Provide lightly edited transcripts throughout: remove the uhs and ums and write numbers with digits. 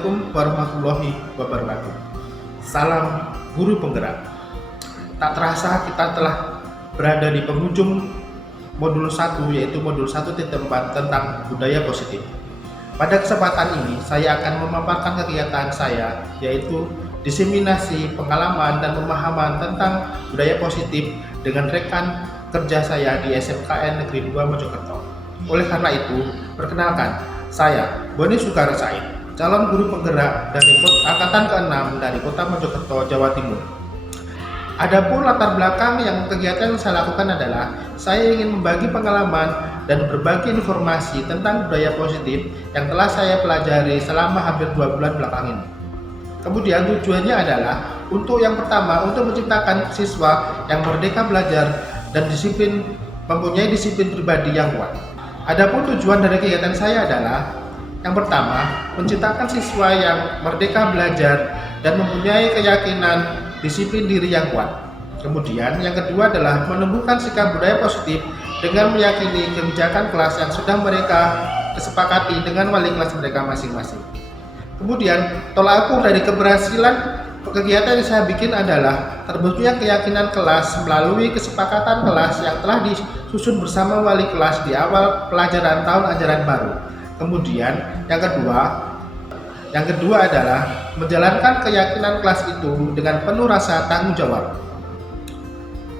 Assalamualaikum warahmatullahi wabarakatuh. Salam guru penggerak. Tak terasa kita telah berada di penghujung modul 1, yaitu modul 1.4 tentang budaya positif. Pada kesempatan ini saya akan memaparkan kegiatan saya, yaitu diseminasi pengalaman dan pemahaman tentang budaya positif dengan rekan kerja saya di SMKN Negeri 2 Mojokerto. Oleh karena itu, perkenalkan, saya Boni Sugara Said, calon guru penggerak dari angkatan ke-6 dari Kota Mojokerto, Jawa Timur. Adapun latar belakang yang kegiatan yang saya lakukan adalah saya ingin membagi pengalaman dan berbagi informasi tentang budaya positif yang telah saya pelajari selama hampir 2 bulan belakang ini. Kemudian tujuannya adalah untuk yang pertama, untuk menciptakan siswa yang merdeka belajar dan mempunyai disiplin pribadi yang kuat. Adapun tujuan dari kegiatan saya adalah yang pertama, menciptakan siswa yang merdeka belajar dan mempunyai keyakinan disiplin diri yang kuat. Kemudian yang kedua adalah menumbuhkan sikap budaya positif dengan meyakini kebijakan kelas yang sudah mereka kesepakati dengan wali kelas mereka masing-masing. Kemudian tolak ukur dari keberhasilan kegiatan yang saya bikin adalah terbentuknya keyakinan kelas melalui kesepakatan kelas yang telah disusun bersama wali kelas di awal pelajaran tahun ajaran baru. Kemudian yang kedua adalah menjalankan keyakinan kelas itu dengan penuh rasa tanggung jawab.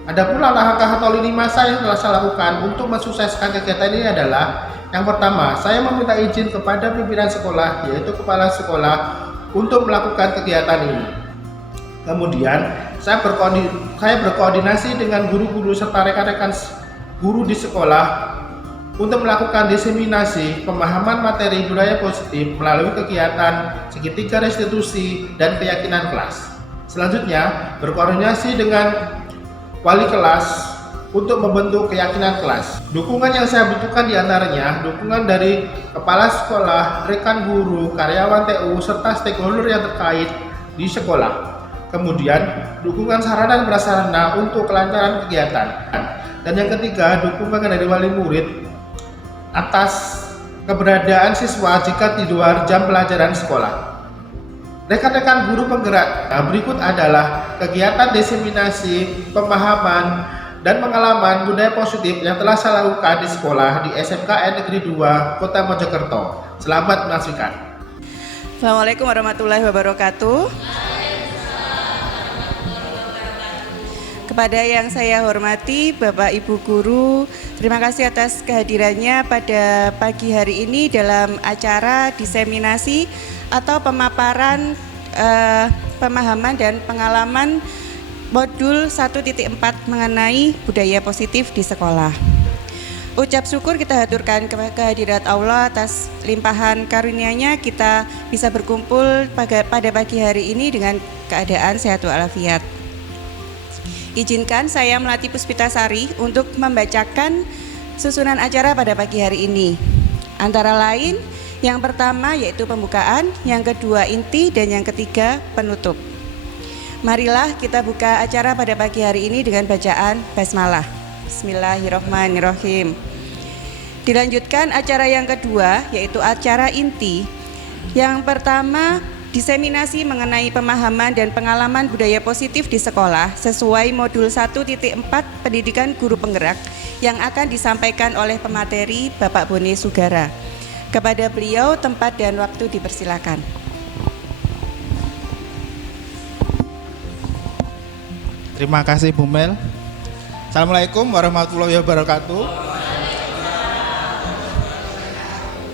Adapun langkah atau lini masa yang telah saya lakukan untuk mensukseskan kegiatan ini adalah yang pertama, saya meminta izin kepada pimpinan sekolah, yaitu kepala sekolah, untuk melakukan kegiatan ini. Kemudian saya berkoordinasi dengan guru-guru serta rekan-rekan guru di sekolah untuk melakukan diseminasi pemahaman materi budaya positif melalui kegiatan segitiga restitusi dan keyakinan kelas. Selanjutnya, berkoordinasi dengan wali kelas untuk membentuk keyakinan kelas. Dukungan yang saya butuhkan diantaranya dukungan dari kepala sekolah, rekan guru, karyawan TU, serta stakeholder yang terkait di sekolah. Kemudian, dukungan sarana dan prasarana untuk kelancaran kegiatan. Dan yang ketiga, dukungan dari wali murid atas keberadaan siswa jika di luar jam pelajaran sekolah. Rekan-rekan guru penggerak berikut adalah kegiatan diseminasi pemahaman dan pengalaman budaya positif yang telah saya lakukan di sekolah di SMKN Negeri 2 Kota Mojokerto. Selamat menyaksikan. Assalamualaikum warahmatullahi wabarakatuh. Kepada yang saya hormati Bapak Ibu Guru, terima kasih atas kehadirannya pada pagi hari ini dalam acara diseminasi atau pemaparan pemahaman dan pengalaman modul 1.4 mengenai budaya positif di sekolah. Ucap syukur kita haturkan kehadirat Allah atas limpahan karunia-Nya kita bisa berkumpul pada pagi hari ini dengan keadaan sehat walafiat. Izinkan saya Melati Puspitasari untuk membacakan susunan acara pada pagi hari ini. Antara lain, yang pertama yaitu pembukaan, yang kedua inti, dan yang ketiga penutup. Marilah kita buka acara pada pagi hari ini dengan bacaan basmalah. Bismillahirrahmanirrahim. Dilanjutkan acara yang kedua yaitu acara inti. Yang pertama, diseminasi mengenai pemahaman dan pengalaman budaya positif di sekolah sesuai modul 1.4 pendidikan guru penggerak yang akan disampaikan oleh pemateri Bapak Boni Sugara. Kepada beliau tempat dan waktu dipersilakan. Terima kasih Bu Mel. Assalamualaikum warahmatullahi wabarakatuh.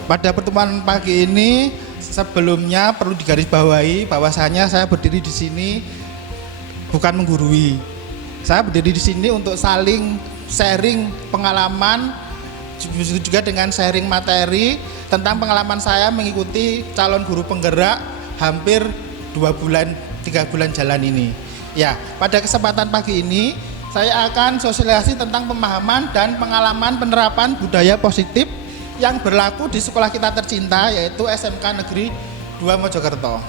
Pada pertemuan pagi ini sebelumnya perlu digarisbawahi bahwasanya saya berdiri di sini bukan menggurui. Saya berdiri di sini untuk saling sharing pengalaman, juga dengan sharing materi tentang pengalaman saya mengikuti calon guru penggerak hampir 3 bulan jalan ini. Ya, pada kesempatan pagi ini saya akan sosialisasi tentang pemahaman dan pengalaman penerapan budaya positif yang berlaku di sekolah kita tercinta, yaitu SMK Negeri 2 Mojokerto.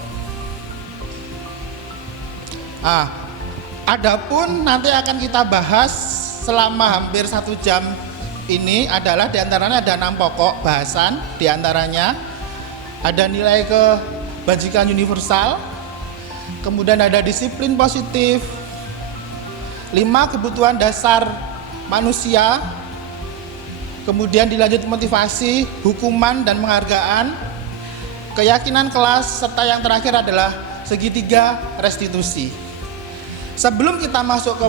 Adapun nanti akan kita bahas selama hampir 1 jam ini diantaranya ada 6 pokok bahasan, diantaranya ada nilai kebajikan universal, kemudian ada disiplin positif, 5 kebutuhan dasar manusia, kemudian dilanjut motivasi, hukuman dan penghargaan, keyakinan kelas, serta yang terakhir adalah segitiga restitusi. Sebelum kita masuk ke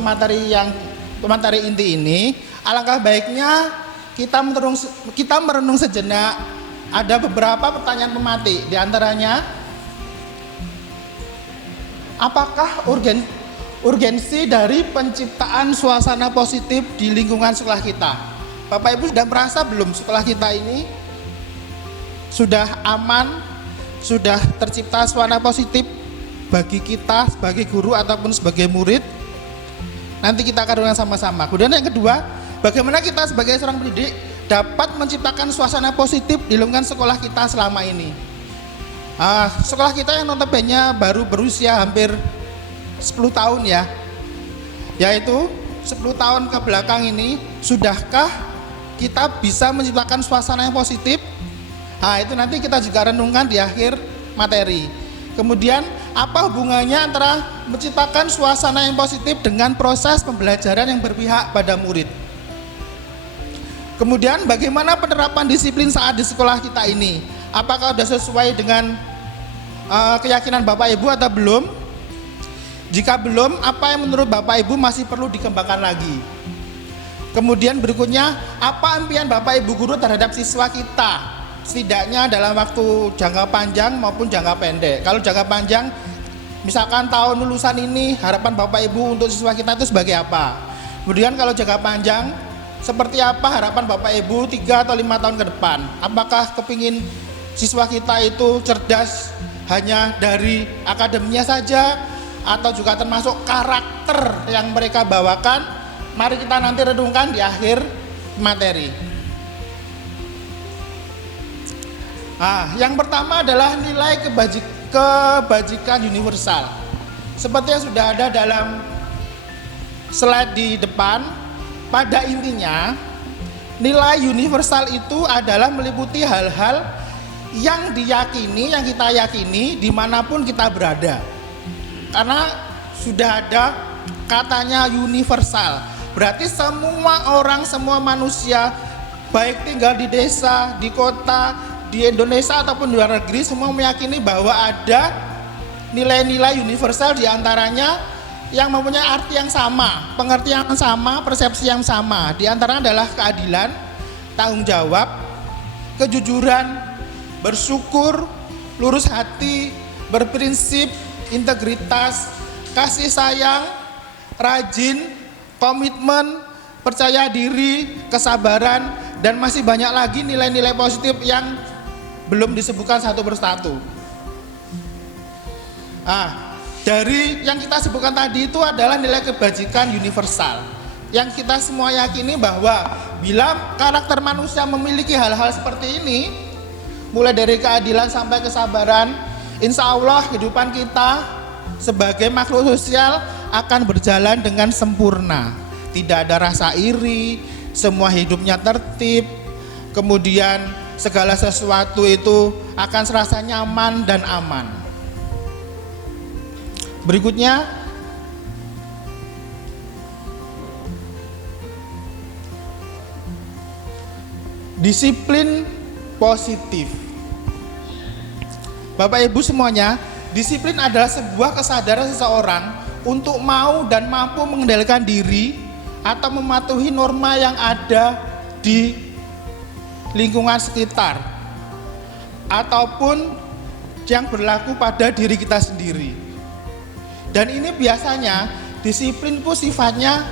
materi inti ini, alangkah baiknya kita merenung sejenak. Ada beberapa pertanyaan pematik, di antaranya apakah urgensi dari penciptaan suasana positif di lingkungan sekolah kita? Bapak Ibu sudah merasa belum sekolah kita ini sudah aman, sudah tercipta suasana positif bagi kita sebagai guru ataupun sebagai murid? Nanti kita akan renungkan sama-sama. Kemudian yang kedua, bagaimana kita sebagai seorang pendidik dapat menciptakan suasana positif di lingkungan sekolah kita selama ini? Sekolah kita yang notabene baru berusia hampir 10 tahun ya, yaitu 10 tahun ke belakang ini, sudahkah kita bisa menciptakan suasana yang positif? Itu nanti kita juga renungkan di akhir materi. Kemudian apa hubungannya antara menciptakan suasana yang positif dengan proses pembelajaran yang berpihak pada murid? Kemudian bagaimana penerapan disiplin saat di sekolah kita ini? Apakah sudah sesuai dengan keyakinan Bapak Ibu atau belum? Jika belum, apa yang menurut Bapak Ibu masih perlu dikembangkan lagi? Kemudian berikutnya, apa impian Bapak Ibu guru terhadap siswa kita? Setidaknya dalam waktu jangka panjang maupun jangka pendek. Kalau jangka panjang, misalkan tahun lulusan ini, harapan Bapak Ibu untuk siswa kita itu sebagai apa? Kemudian kalau jangka panjang, seperti apa harapan Bapak Ibu 3 atau 5 tahun ke depan? Apakah kepingin siswa kita itu cerdas hanya dari akademinya saja, atau juga termasuk karakter yang mereka bawakan? Mari kita nanti renungkan di akhir materi. Yang pertama adalah nilai kebajikan universal. Seperti yang sudah ada dalam slide di depan, pada intinya nilai universal itu adalah meliputi hal-hal yang diyakini, yang kita yakini dimanapun kita berada. Karena sudah ada katanya universal, berarti semua orang, semua manusia, baik tinggal di desa, di kota, di Indonesia ataupun di luar negeri, semua meyakini bahwa ada nilai-nilai universal, diantaranya yang mempunyai arti yang sama, pengertian yang sama, persepsi yang sama. Di antaranya adalah keadilan, tanggung jawab, kejujuran, bersyukur, lurus hati, berprinsip, integritas, kasih sayang, rajin, komitmen, percaya diri, kesabaran, dan masih banyak lagi nilai-nilai positif yang belum disebutkan satu persatu. Dari yang kita sebutkan tadi itu adalah nilai kebajikan universal yang kita semua yakini bahwa bila karakter manusia memiliki hal-hal seperti ini, mulai dari keadilan sampai kesabaran, insya Allah kehidupan kita sebagai makhluk sosial akan berjalan dengan sempurna. Tidak ada rasa iri, semua hidupnya tertib, kemudian segala sesuatu itu akan serasa nyaman dan aman. Berikutnya, disiplin positif. Bapak Ibu semuanya, disiplin adalah sebuah kesadaran seseorang untuk mau dan mampu mengendalikan diri atau mematuhi norma yang ada di lingkungan sekitar ataupun yang berlaku pada diri kita sendiri. Dan ini biasanya disiplin itu sifatnya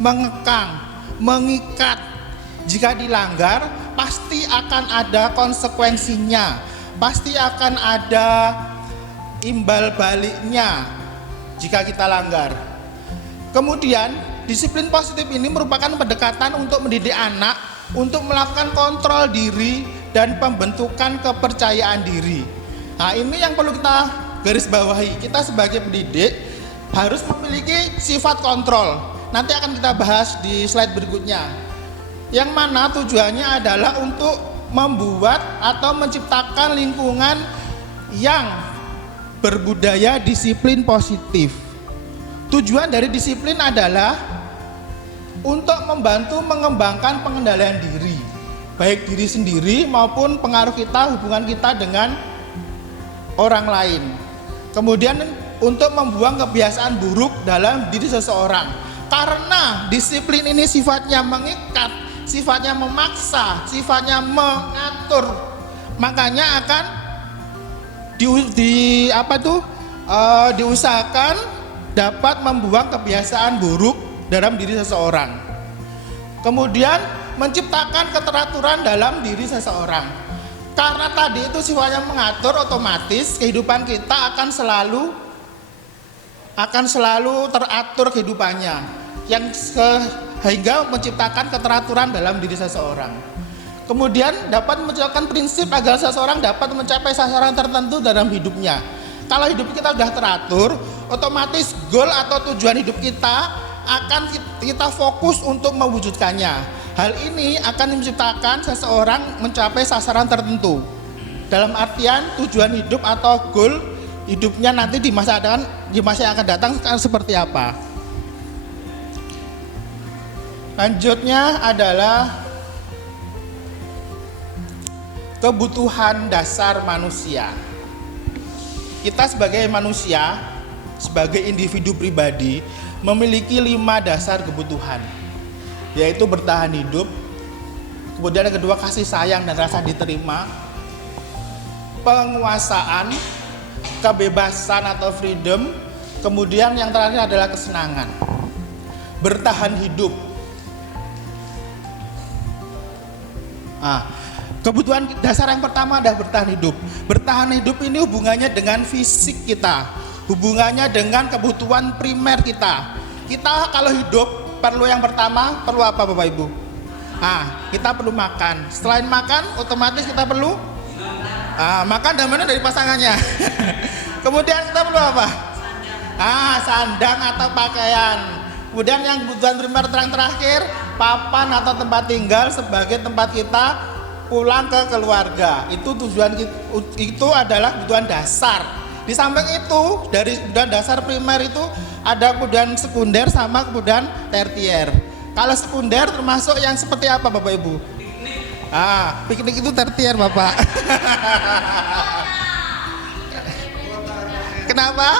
mengekang, mengikat. Jika dilanggar, pasti akan ada konsekuensinya, pasti akan ada imbal baliknya jika kita langgar. Kemudian, disiplin positif ini merupakan pendekatan untuk mendidik anak untuk melakukan kontrol diri dan pembentukan kepercayaan diri. Ini yang perlu kita garis bawahi. Kita sebagai pendidik harus memiliki sifat kontrol. Nanti akan kita bahas di slide berikutnya. Yang mana tujuannya adalah untuk membuat atau menciptakan lingkungan yang berbudaya disiplin positif. Tujuan dari disiplin adalah untuk membantu mengembangkan pengendalian diri, baik diri sendiri maupun pengaruh kita, hubungan kita dengan orang lain. Kemudian untuk membuang kebiasaan buruk dalam diri seseorang. Karena disiplin ini sifatnya mengikat, sifatnya memaksa, sifatnya mengatur, makanya akan diusahakan dapat membuang kebiasaan buruk dalam diri seseorang. Kemudian menciptakan keteraturan dalam diri seseorang. Karena tadi itu sifatnya mengatur, otomatis kehidupan kita akan selalu teratur kehidupannya, yang sehingga menciptakan keteraturan dalam diri seseorang. Kemudian dapat menciptakan prinsip agar seseorang dapat mencapai sasaran tertentu dalam hidupnya. Kalau hidup kita sudah teratur, otomatis goal atau tujuan hidup kita akan kita fokus untuk mewujudkannya. Hal ini akan menciptakan seseorang mencapai sasaran tertentu. Dalam artian tujuan hidup atau goal hidupnya nanti di masa yang akan datang seperti apa. Lanjutnya adalah kebutuhan dasar manusia. Kita sebagai manusia, sebagai individu pribadi, memiliki 5 dasar kebutuhan, yaitu bertahan hidup, kemudian yang kedua kasih sayang dan rasa diterima, penguasaan, kebebasan atau freedom, kemudian yang terakhir adalah kesenangan. Bertahan hidup. Kebutuhan dasar yang pertama adalah bertahan hidup. Bertahan hidup ini hubungannya dengan fisik kita, hubungannya dengan kebutuhan primer kita. Kita kalau hidup perlu yang pertama, perlu apa Bapak Ibu? Kita perlu makan. Selain makan, otomatis kita perlu makan dan mana dari pasangannya. Kemudian kita perlu apa? Sandang atau pakaian. Kemudian yang kebutuhan primer terakhir, papan atau tempat tinggal sebagai tempat kita pulang ke keluarga. Itu adalah kebutuhan dasar. Di samping itu, dari kebutuhan dasar primer itu ada kebutuhan sekunder sama kebutuhan tersier. Kalau sekunder termasuk yang seperti apa Bapak Ibu? Piknik itu tersier Bapak. Kenapa?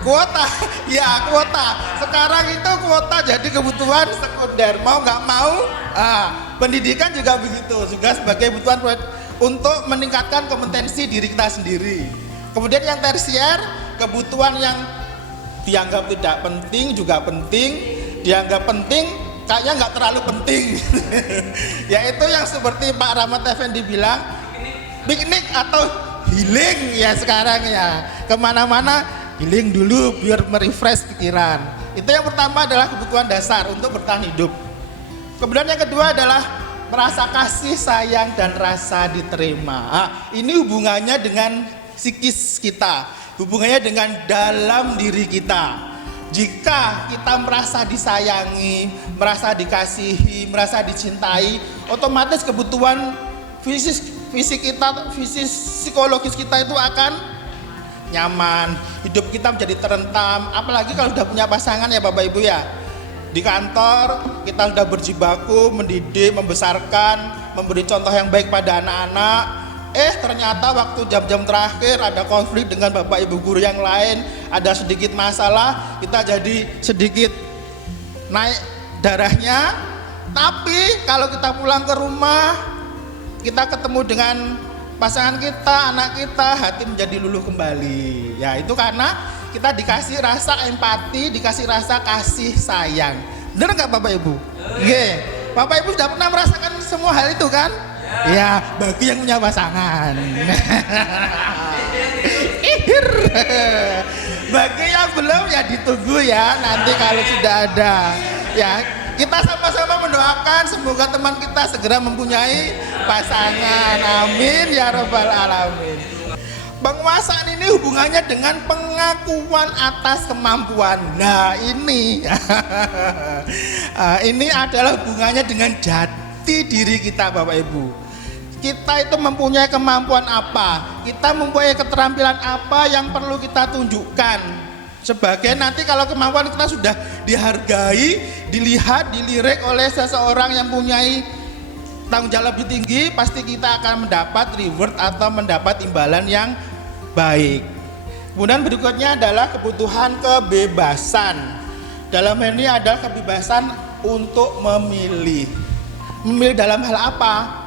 Kuota. Ya, kuota. Sekarang itu kuota jadi kebutuhan sekunder. Mau nggak mau, pendidikan juga begitu. Juga sebagai kebutuhan untuk meningkatkan kompetensi diri kita sendiri. Kemudian yang tersier, kebutuhan yang dianggap tidak penting juga penting, dianggap penting kayaknya nggak terlalu penting. Yaitu yang seperti Pak Rahmat Effendi bilang, piknik atau healing ya sekarang ya. Kemana-mana healing dulu biar merefresh pikiran. Itu yang pertama adalah kebutuhan dasar untuk bertahan hidup. Kemudian yang kedua adalah merasa kasih sayang dan rasa diterima. Ini hubungannya dengan psikis kita, hubungannya dengan dalam diri kita. Jika kita merasa disayangi, merasa dikasihi, merasa dicintai, otomatis kebutuhan fisik kita, psikologis kita itu akan nyaman, hidup kita menjadi terentam. Apalagi kalau sudah punya pasangan ya Bapak Ibu ya. Di kantor kita sudah berjibaku mendidik, membesarkan, memberi contoh yang baik pada anak-anak. Ternyata waktu jam-jam terakhir ada konflik dengan Bapak Ibu guru yang lain, ada sedikit masalah, kita jadi sedikit naik darahnya. Tapi kalau kita pulang ke rumah, kita ketemu dengan pasangan kita, anak kita, hati menjadi luluh kembali. Ya itu karena kita dikasih rasa empati, dikasih rasa kasih sayang. Benar nggak Bapak Ibu? Bapak Ibu sudah pernah merasakan semua hal itu kan? Ya, bagi yang punya pasangan. Bagi yang belum ya ditunggu ya, nanti kalau sudah ada. Ya, kita sama-sama mendoakan semoga teman kita segera mempunyai pasangan. Amin ya rabbal alamin. Penguasaan ini hubungannya dengan pengakuan atas kemampuan. Nah ini ini adalah hubungannya dengan jati diri kita Bapak Ibu. kita itu mempunyai kemampuan apa, kita mempunyai keterampilan apa yang perlu kita tunjukkan. Sebagai nanti kalau kemampuan kita sudah dihargai, dilihat, dilirik oleh seseorang yang mempunyai tanggung jawab lebih tinggi, pasti kita akan mendapat reward atau mendapat imbalan yang baik. Kemudian berikutnya adalah kebutuhan kebebasan. Dalam hal ini adalah kebebasan untuk memilih. Memilih dalam hal apa?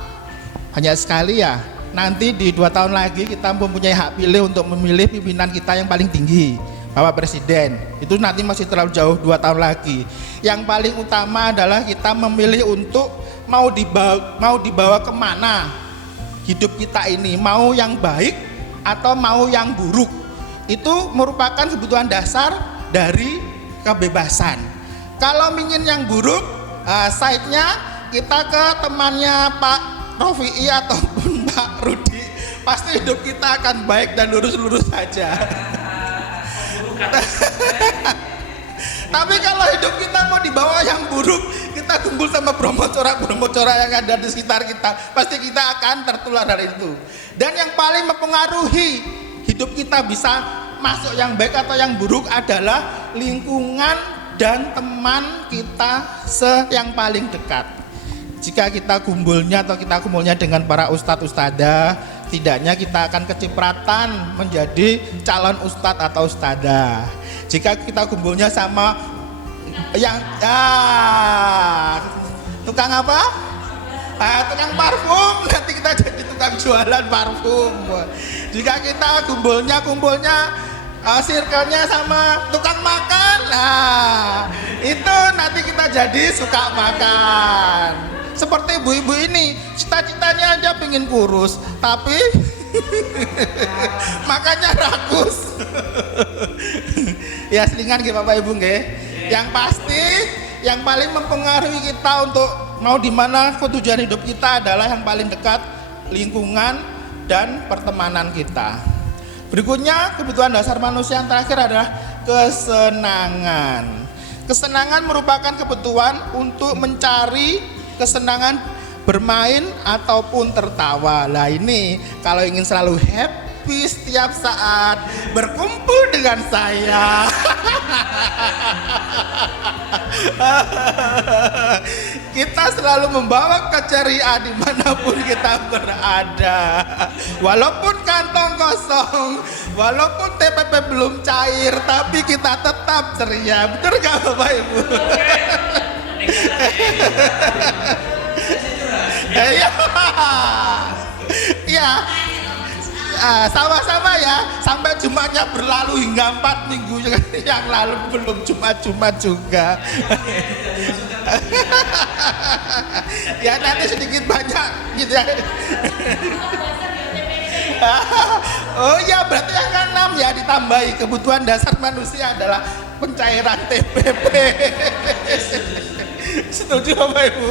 Banyak sekali ya. Nanti di 2 tahun lagi kita mempunyai hak pilih untuk memilih pimpinan kita yang paling tinggi, Bapak Presiden. Itu nanti masih terlalu jauh 2 tahun lagi. Yang paling utama adalah kita memilih untuk mau dibawa kemana hidup kita ini, mau yang baik atau mau yang buruk. Itu merupakan kebutuhan dasar dari kebebasan. Kalau ingin yang buruk, side-nya kita ke temannya Pak Rofi'i ataupun Pak Rudi, pasti hidup kita akan baik dan lurus-lurus saja. Tapi kalau hidup kita mau dibawa yang buruk, kita kumpul sama bromocora yang ada di sekitar kita, pasti kita akan tertular dari itu. Dan yang paling mempengaruhi hidup kita bisa masuk yang baik atau yang buruk adalah lingkungan dan teman kita yang paling dekat. Jika kita kumpulnya dengan para ustadz ustadzah, tidaknya kita akan kecipratan menjadi calon ustadz atau ustadzah. Jika kita kumpulnya sama yang tukang apa? Tukang parfum, nanti kita jadi tukang jualan parfum. Jika kita kumpulnya circle-nya sama tukang makan, itu nanti kita jadi suka makan. Seperti ibu-ibu ini, cita-citanya aja pengen kurus, tapi makanya rakus. Ya selingan gitu Bapak Ibu nggih. Yang pasti yang paling mempengaruhi kita untuk mau di mana tujuan hidup kita adalah yang paling dekat, lingkungan dan pertemanan kita. Berikutnya kebutuhan dasar manusia yang terakhir adalah kesenangan. Kesenangan merupakan kebutuhan untuk mencari kesenangan bermain ataupun tertawa. Lah ini kalau ingin selalu happy setiap saat berkumpul dengan saya. Kita selalu membawa keceriaan dimanapun kita berada. Walaupun kantong kosong, walaupun TPP belum cair, tapi kita tetap ceria. Betul gak Bapak Ibu? Ya, sama-sama ya. Sampai Jumatnya berlalu hingga 4 minggu yang lalu belum Jumat juga. Ya nanti sedikit banyak gitu ya. Oh ya berarti yang ke-6 ya ditambahi kebutuhan dasar manusia adalah pencairan TPP. Setuju Bapak Ibu?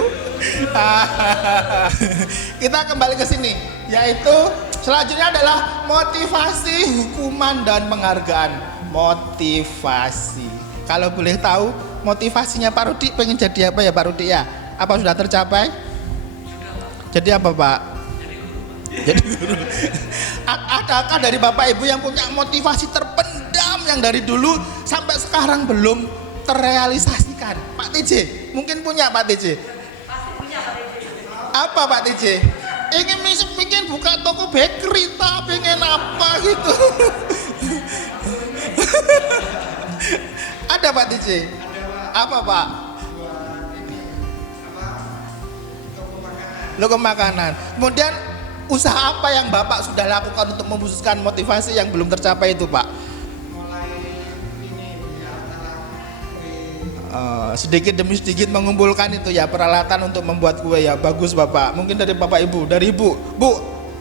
Kita kembali ke sini, yaitu selanjutnya adalah motivasi, hukuman dan penghargaan. Motivasi. Kalau boleh tahu motivasinya Pak Rudi pengen jadi apa ya Pak Rudi ya? Apa sudah tercapai? Jadi apa Pak? Jadi guru. Adakah dari Bapak Ibu yang punya motivasi terpendam yang dari dulu sampai sekarang belum terrealisasikan? Pak TJ, mungkin punya Pak TJ? Pasti punya Pak TJ. Apa Pak TJ? Ingin buka toko bakery, tak pengen apa gitu. Ada Pak TJ? Apa Pak? Loko makanan. Kemudian usaha apa yang Bapak sudah lakukan untuk mewujudkan motivasi yang belum tercapai itu Pak? Sedikit demi sedikit mengumpulkan itu ya peralatan untuk membuat kue ya. Bagus Bapak. Mungkin dari Bapak Ibu, dari Bu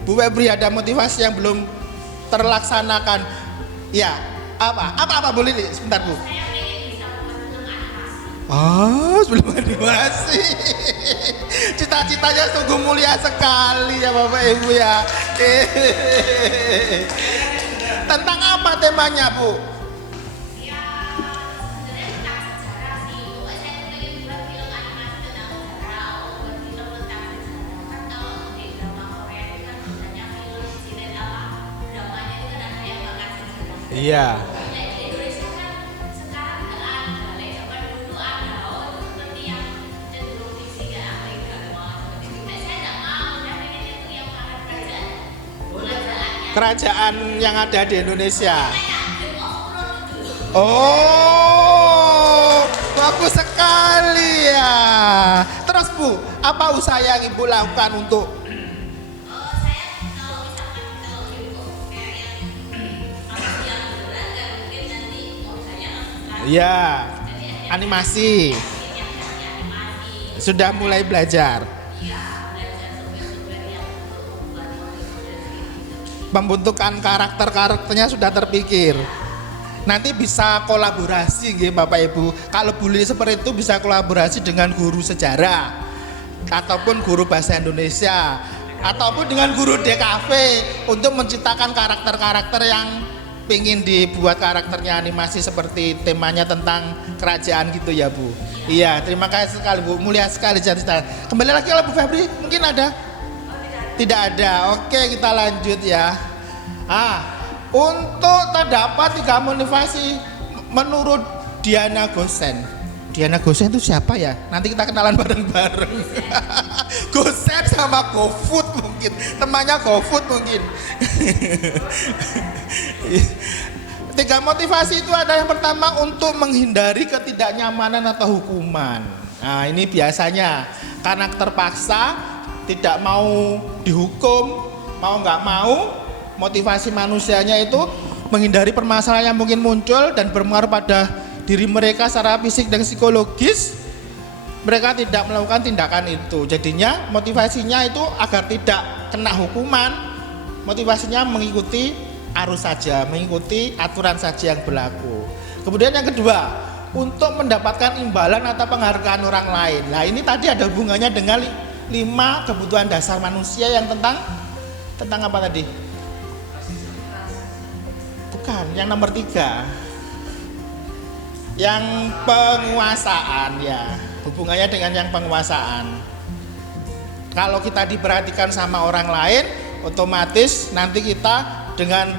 Febri ada motivasi yang belum terlaksanakan. Ya, apa boleh nih sebentar Bu. Sebelum animasi. Cita-citanya sungguh mulia sekali ya Bapak Ibu ya. Tentang apa temanya Bu? Iya. Di Indonesia kan sekarang nggak ada, zaman dulu ada. Oh itu seperti yang cenderung fiksi ya Afrika malah seperti itu. Saya nggak mau, saya pengennya itu yang para kerajaannya. Kerajaan yang ada di Indonesia. Kayak Game of Thrones dulu. Oh, bagus sekali ya. Terus Bu, apa usaha yang Ibu lakukan untuk Saya kalau misalkan kalau game of kayak yang manusia beneran kan mungkin nanti saya langsung ya animasi? Sudah mulai belajar. Pembentukan karakternya sudah terpikir. Nanti bisa kolaborasi nggih Bapak Ibu. Kalau boleh seperti itu bisa kolaborasi dengan guru sejarah ataupun guru bahasa Indonesia ataupun dengan guru DKV untuk menciptakan karakter-karakter yang pengen dibuat karakternya animasi seperti temanya tentang kerajaan gitu ya Bu. Iya, terima kasih sekali Bu. Mulia sekali cerita. Kembali lagi oleh Bu Febri, mungkin ada? Tidak ada. Oke, kita lanjut ya. Untuk terdapat 3 motivasi menurut Diana Gosen. Diana Gosen itu siapa ya? Nanti kita kenalan bareng-bareng. Gosen sama GoFood mungkin. Temannya GoFood mungkin. 3 motivasi itu ada yang pertama untuk menghindari ketidaknyamanan atau hukuman. Nah ini biasanya karena terpaksa tidak mau dihukum, mau nggak mau, motivasi manusianya itu menghindari permasalahan yang mungkin muncul dan berpengaruh pada diri mereka secara fisik dan psikologis. Mereka tidak melakukan tindakan itu. Jadinya motivasinya itu agar tidak kena hukuman. Motivasinya mengikuti arus saja, mengikuti aturan saja yang berlaku. Kemudian yang kedua, untuk mendapatkan imbalan atau penghargaan orang lain. Nah ini tadi ada hubungannya dengan 5 kebutuhan dasar manusia yang tentang apa tadi? Bukan, yang nomor 3. Yang penguasaan ya, hubungannya dengan yang penguasaan. Kalau kita diperhatikan sama orang lain, otomatis nanti kita dengan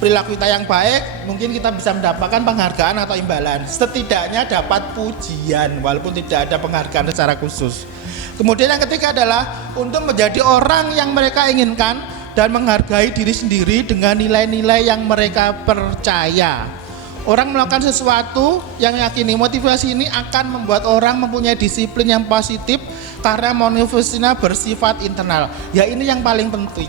perilaku kita yang baik, mungkin kita bisa mendapatkan penghargaan atau imbalan. Setidaknya dapat pujian walaupun tidak ada penghargaan secara khusus. Kemudian yang ketiga adalah untuk menjadi orang yang mereka inginkan dan menghargai diri sendiri dengan nilai-nilai yang mereka percaya. Orang melakukan sesuatu yang yakini motivasi ini akan membuat orang mempunyai disiplin yang positif karena motivasinya bersifat internal. Ya ini yang paling penting.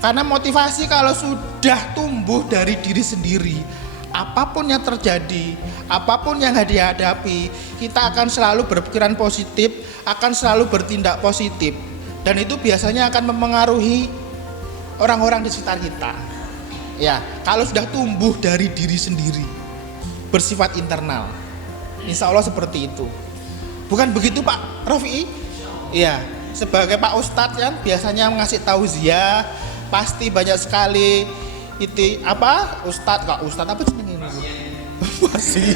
Karena motivasi kalau sudah tumbuh dari diri sendiri, apapun yang terjadi, apapun yang dihadapi, kita akan selalu berpikiran positif, akan selalu bertindak positif. Dan itu biasanya akan mempengaruhi orang-orang di sekitar kita. Ya, kalau sudah tumbuh dari diri sendiri, bersifat internal, insya Allah seperti itu. Bukan begitu Pak Rofi? Iya, sebagai Pak Ustadz kan biasanya ngasih tauziah, pasti banyak sekali itu apa? Ustadz apa sih ini? Masih.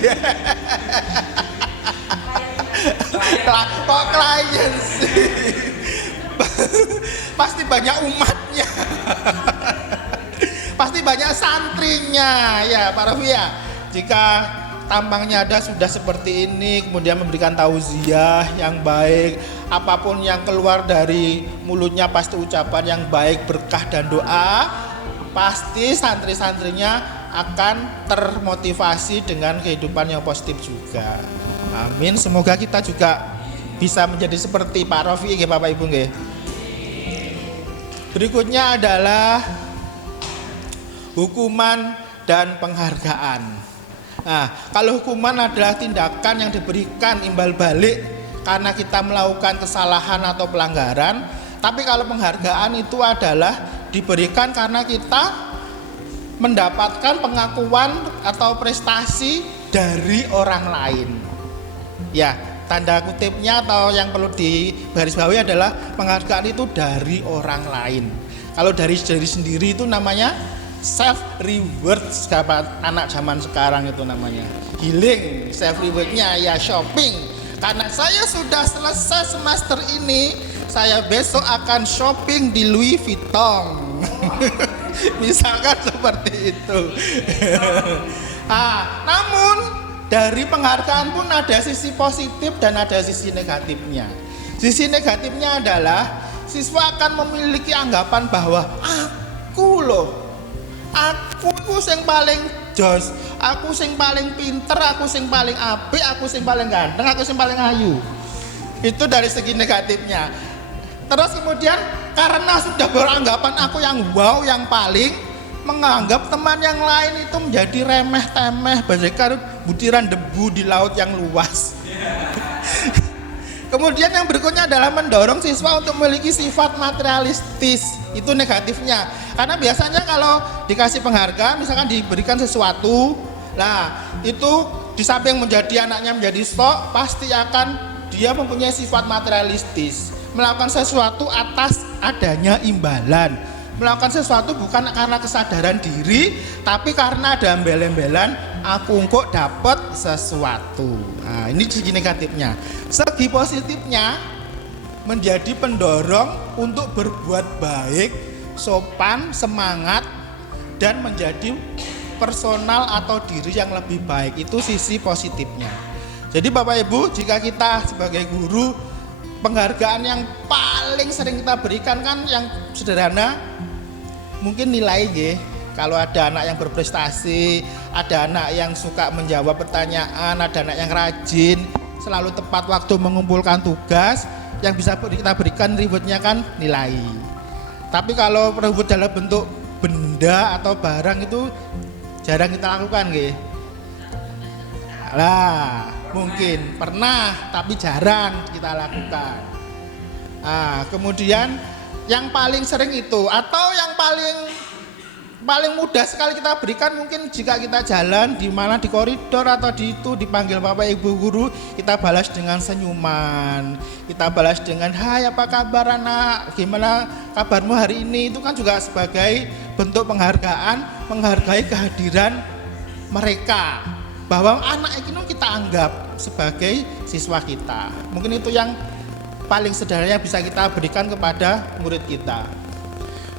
Kok klien sih? Pasti banyak umatnya. Pasti banyak santrinya ya Pak Rafi ya. Jika tampangnya ada sudah seperti ini, kemudian memberikan tauziah yang baik, apapun yang keluar dari mulutnya pasti ucapan yang baik, berkah dan doa, pasti santri-santrinya akan termotivasi dengan kehidupan yang positif juga. Amin. Semoga kita juga bisa menjadi seperti Pak Rofi nggih Bapak Ibu nggih. Berikutnya adalah hukuman dan penghargaan. Nah, kalau hukuman adalah tindakan yang diberikan imbal balik karena kita melakukan kesalahan atau pelanggaran, tapi kalau penghargaan itu adalah diberikan karena kita mendapatkan pengakuan atau prestasi dari orang lain. Ya, tanda kutipnya atau yang perlu digarisbawahi adalah penghargaan itu dari orang lain. Kalau dari diri sendiri itu namanya self reward, sahabat anak zaman sekarang itu namanya healing. Self rewardnya ya shopping. Karena saya sudah selesai semester ini, saya besok akan shopping di Louis Vuitton. Misalkan seperti itu. Namun dari penghargaan pun ada sisi positif dan ada sisi negatifnya. Sisi negatifnya adalah siswa akan memiliki anggapan bahwa aku sing paling jos, aku sing paling pinter, aku sing paling apik, aku sing paling ganteng, aku sing paling ayu. Itu dari segi negatifnya. Terus kemudian karena sudah beranggapan aku yang wow, yang paling, menganggap teman yang lain itu menjadi remeh-temeh, bagaikan butiran debu di laut yang luas. Kemudian yang berikutnya adalah mendorong siswa untuk memiliki sifat materialistis. Itu negatifnya. Karena biasanya kalau dikasih penghargaan, misalkan diberikan sesuatu, nah itu di samping menjadi anaknya menjadi sok, pasti akan dia mempunyai sifat materialistis. Melakukan sesuatu atas adanya imbalan, melakukan sesuatu bukan karena kesadaran diri, tapi karena ada embel-embelan aku kok dapat sesuatu. Nah, ini segi negatifnya. Segi positifnya menjadi pendorong untuk berbuat baik, sopan, semangat, dan menjadi personal atau diri yang lebih baik. Itu sisi positifnya. Jadi Bapak Ibu, jika kita sebagai guru, penghargaan yang paling sering kita berikan kan yang sederhana, mungkin nilai nggih. Kalau ada anak yang berprestasi, ada anak yang suka menjawab pertanyaan, ada anak yang rajin, selalu tepat waktu mengumpulkan tugas, yang bisa kita berikan rewardnya kan nilai. Tapi kalau reward dalam bentuk benda atau barang itu jarang kita lakukan nggih. Lah, mungkin pernah tapi jarang kita lakukan. Kemudian yang paling sering itu atau yang paling mudah sekali kita berikan mungkin jika kita jalan di mana di koridor atau di itu dipanggil Bapak Ibu guru, kita balas dengan senyuman, kita balas dengan hai apa kabar anak, gimana kabarmu hari ini, itu kan juga sebagai bentuk penghargaan, menghargai kehadiran mereka, bahwa anak ini kita anggap sebagai siswa kita. Mungkin itu yang paling sederhana bisa kita berikan kepada murid kita.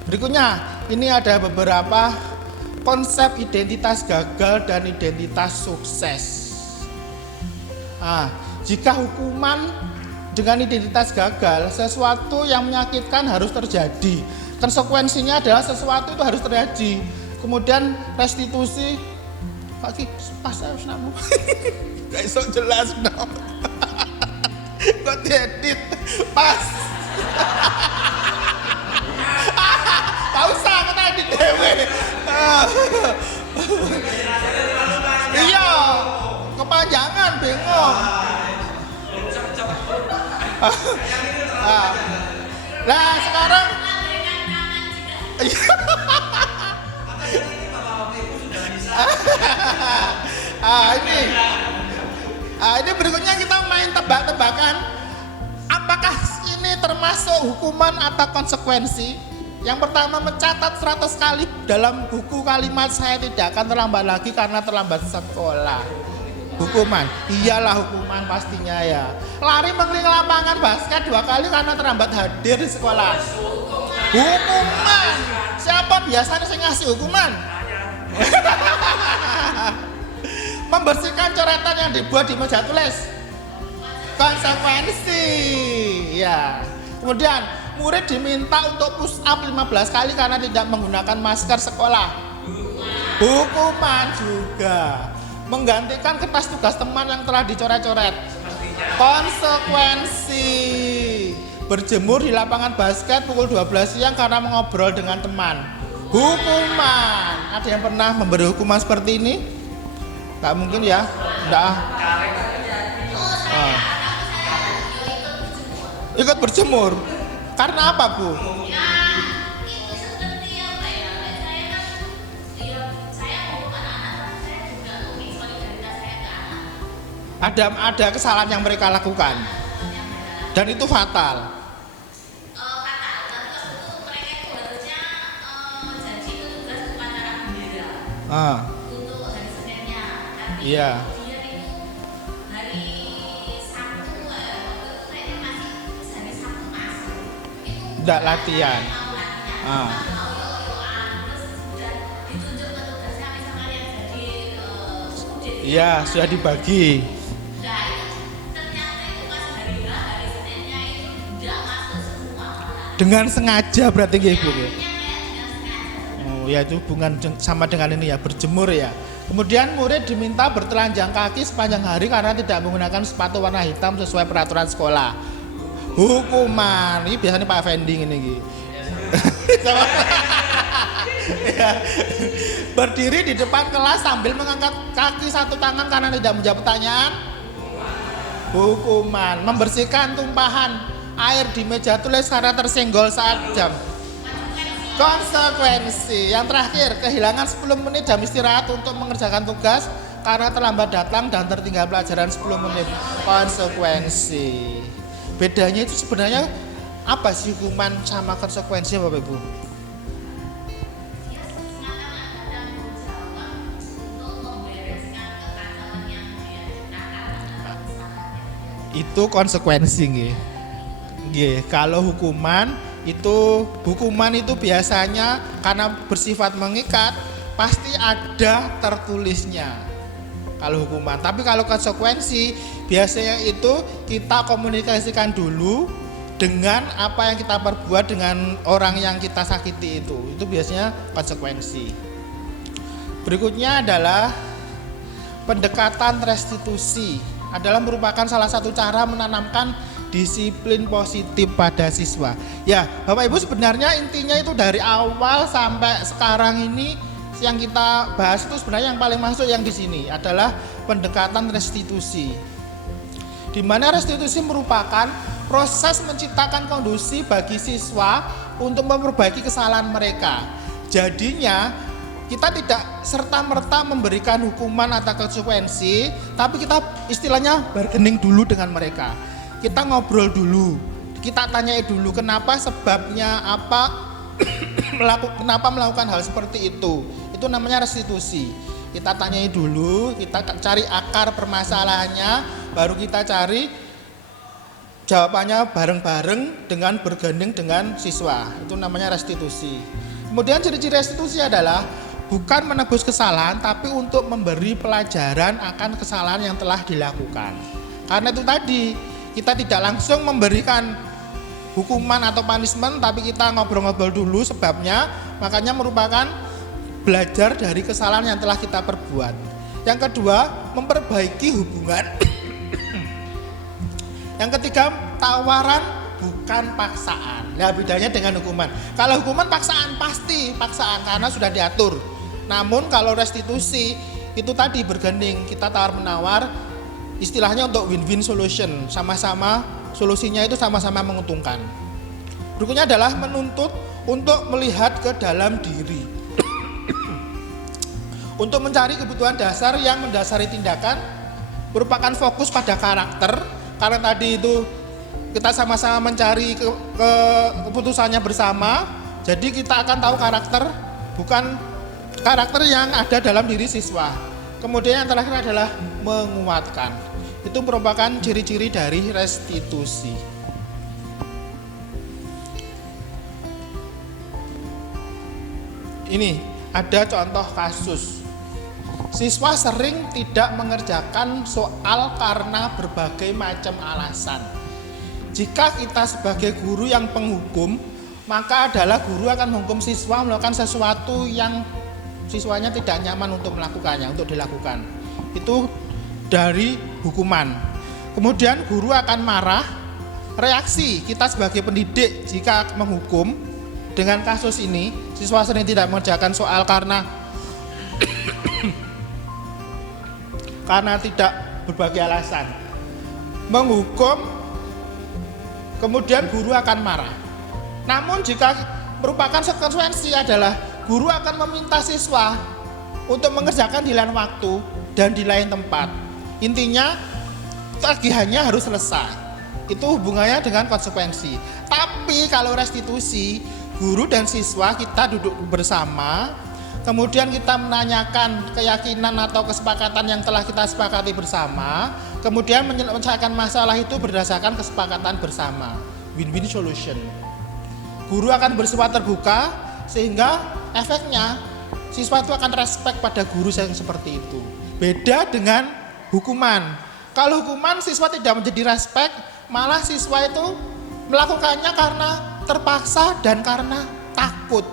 Berikutnya, ini ada beberapa konsep identitas gagal dan identitas sukses. Jika hukuman dengan identitas gagal, sesuatu yang menyakitkan harus terjadi. Konsekuensinya adalah sesuatu itu harus terjadi. Kemudian restitusi, Pak Ki, pas harus namu. Gak iso jelas dong. Kok diedit pas. Gak usah kata di dewe. Iya, kepanjangan bingung. Nah sekarang ini berikutnya kita main tebak-tebakan. Apakah ini termasuk hukuman atau konsekuensi? Yang pertama, mencatat 100 kali dalam buku kalimat saya tidak akan terlambat lagi karena terlambat sekolah. Hukuman, iyalah hukuman pastinya ya. Lari mengelilingi lapangan basket 2 kali karena terlambat hadir di sekolah. Hukuman. Siapa biasanya saya ngasih hukuman? Membersihkan coretan yang dibuat di meja tulis. Konsekuensi. Ya. Kemudian murid diminta untuk push up 15 kali karena tidak menggunakan masker sekolah. Hukuman juga. Menggantikan kertas tugas teman yang telah dicoret-coret. Konsekuensi. Berjemur di lapangan basket pukul 12 siang karena mengobrol dengan teman. Hukuman. Ada yang pernah memberi hukuman seperti ini? Gak mungkin ya? Enggak. Ikut berjemur. Karena apa, Bu? Ya, itu seperti apa ya? Saya kan, saya mau anak-anak, saya juga ingin solidaritas saya ke anak. Ada kesalahan yang mereka lakukan. Dan itu fatal. Fatal. Terus itu mereka itu harusnya janji itu tugas upacara bendera untuk hari Seninnya. Tapi Iya. kemudian itu hari Sabtu, waktu itu kayaknya masih hari Sabtu masuk. Tidak latihan. Terus Iya, sudah dibagi. Nah itu ternyata itu pas hari H, hari Seninnya itu nggak masuk semua malah. Dengan sengaja berarti nggih Bu. Akhirnya kayak dengan sengaja. Oh ya, itu hubungan sama dengan ini ya, berjemur ya. Kemudian murid diminta bertelanjang kaki sepanjang hari karena tidak menggunakan sepatu warna hitam sesuai peraturan sekolah. Hukuman, ini biasanya Pak Fendi ini gitu. Ya. Berdiri di depan kelas sambil mengangkat kaki satu tangan karena tidak menjawab pertanyaan. Hukuman, membersihkan tumpahan air di meja tulis karena tersenggol saat jam. Konsekuensi. Yang terakhir, kehilangan 10 menit jam istirahat untuk mengerjakan tugas karena terlambat datang dan tertinggal pelajaran 10 menit. Konsekuensi. Bedanya itu sebenarnya apa sih hukuman sama konsekuensi Bapak Ibu? Dia semacam ada tanggung jawab untuk membereskan kekacauan yang dia ciptakan atau kesalahan yang dia. Itu konsekuensi nggih. Nggih, kalau hukuman itu biasanya karena bersifat mengikat pasti ada tertulisnya. Kalau hukuman, tapi kalau konsekuensi biasanya itu kita komunikasikan dulu dengan apa yang kita perbuat dengan orang yang kita sakiti itu biasanya konsekuensi. Berikutnya adalah pendekatan restitusi, adalah merupakan salah satu cara menanamkan disiplin positif pada siswa. Ya, Bapak Ibu, sebenarnya intinya itu dari awal sampai sekarang ini yang kita bahas itu sebenarnya yang paling masuk yang di sini adalah pendekatan restitusi. Di mana restitusi merupakan proses menciptakan kondisi bagi siswa untuk memperbaiki kesalahan mereka. Jadinya kita tidak serta-merta memberikan hukuman atau konsekuensi, tapi kita istilahnya bargaining dulu dengan mereka. Kita ngobrol dulu, kita tanyai dulu kenapa, sebabnya apa, kenapa melakukan hal seperti itu. Itu namanya restitusi. Kita tanyai dulu, kita cari akar permasalahannya, baru kita cari jawabannya bareng-bareng dengan bergandeng dengan siswa. Itu namanya restitusi. Kemudian ciri-ciri restitusi adalah bukan menebus kesalahan, tapi untuk memberi pelajaran akan kesalahan yang telah dilakukan. Karena itu tadi, kita tidak langsung memberikan hukuman atau punishment, tapi kita ngobrol-ngobrol dulu sebabnya, makanya merupakan belajar dari kesalahan yang telah kita perbuat. Yang kedua, memperbaiki hubungan. Yang ketiga, tawaran bukan paksaan. Nah, bedanya dengan hukuman. Kalau hukuman paksaan, pasti paksaan karena sudah diatur. Namun kalau restitusi itu tadi bergandeng, kita tawar-menawar, istilahnya untuk win-win solution, sama-sama solusinya itu sama-sama menguntungkan. Berikutnya adalah menuntut untuk melihat ke dalam diri. Untuk mencari kebutuhan dasar yang mendasari tindakan, merupakan fokus pada karakter, karena tadi itu kita sama-sama mencari keputusannya bersama, jadi kita akan tahu karakter, bukan karakter yang ada dalam diri siswa. Kemudian yang terakhir adalah menguatkan. Itu merupakan ciri-ciri dari restitusi. Ini ada contoh kasus. Siswa sering tidak mengerjakan soal karena berbagai macam alasan. Jika kita sebagai guru yang penghukum, maka adalah guru akan menghukum siswa melakukan sesuatu yang siswanya tidak nyaman untuk melakukannya, untuk dilakukan. Itu dari hukuman. Kemudian guru akan marah. Reaksi kita sebagai pendidik jika menghukum dengan kasus ini, siswa sering tidak mengerjakan soal karena tidak berbagai alasan. Menghukum, kemudian guru akan marah. Namun jika merupakan konsekuensi adalah guru akan meminta siswa untuk mengerjakan di lain waktu dan di lain tempat. Intinya tagihannya harus selesai. Itu hubungannya dengan konsekuensi. Tapi kalau restitusi, guru dan siswa kita duduk bersama, kemudian kita menanyakan keyakinan atau kesepakatan yang telah kita sepakati bersama, kemudian menyelesaikan masalah itu berdasarkan kesepakatan bersama, win-win solution. Guru akan bersifat terbuka sehingga efeknya siswa itu akan respect pada guru yang seperti itu. Beda dengan hukuman. Kalau hukuman siswa tidak menjadi respek, malah siswa itu melakukannya karena terpaksa dan karena takut.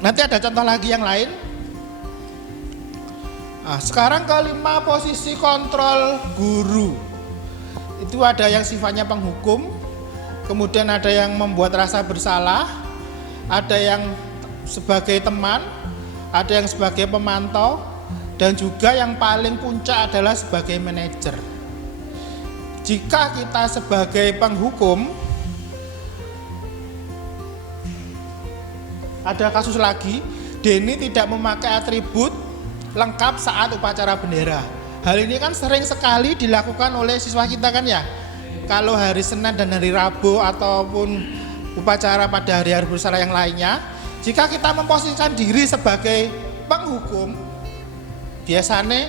Nanti ada contoh lagi yang lain. Nah, sekarang kelima, posisi kontrol guru. Itu ada yang sifatnya penghukum, kemudian ada yang membuat rasa bersalah, ada yang sebagai teman, ada yang sebagai pemantau, dan juga yang paling puncak adalah sebagai manajer. Jika kita sebagai penghukum, ada kasus lagi, Denny tidak memakai atribut lengkap saat upacara bendera. Hal ini kan sering sekali dilakukan oleh siswa kita kan ya. Kalau hari Senin dan hari Rabu ataupun upacara pada hari-hari besar yang lainnya, jika kita memposisikan diri sebagai penghukum, biasanya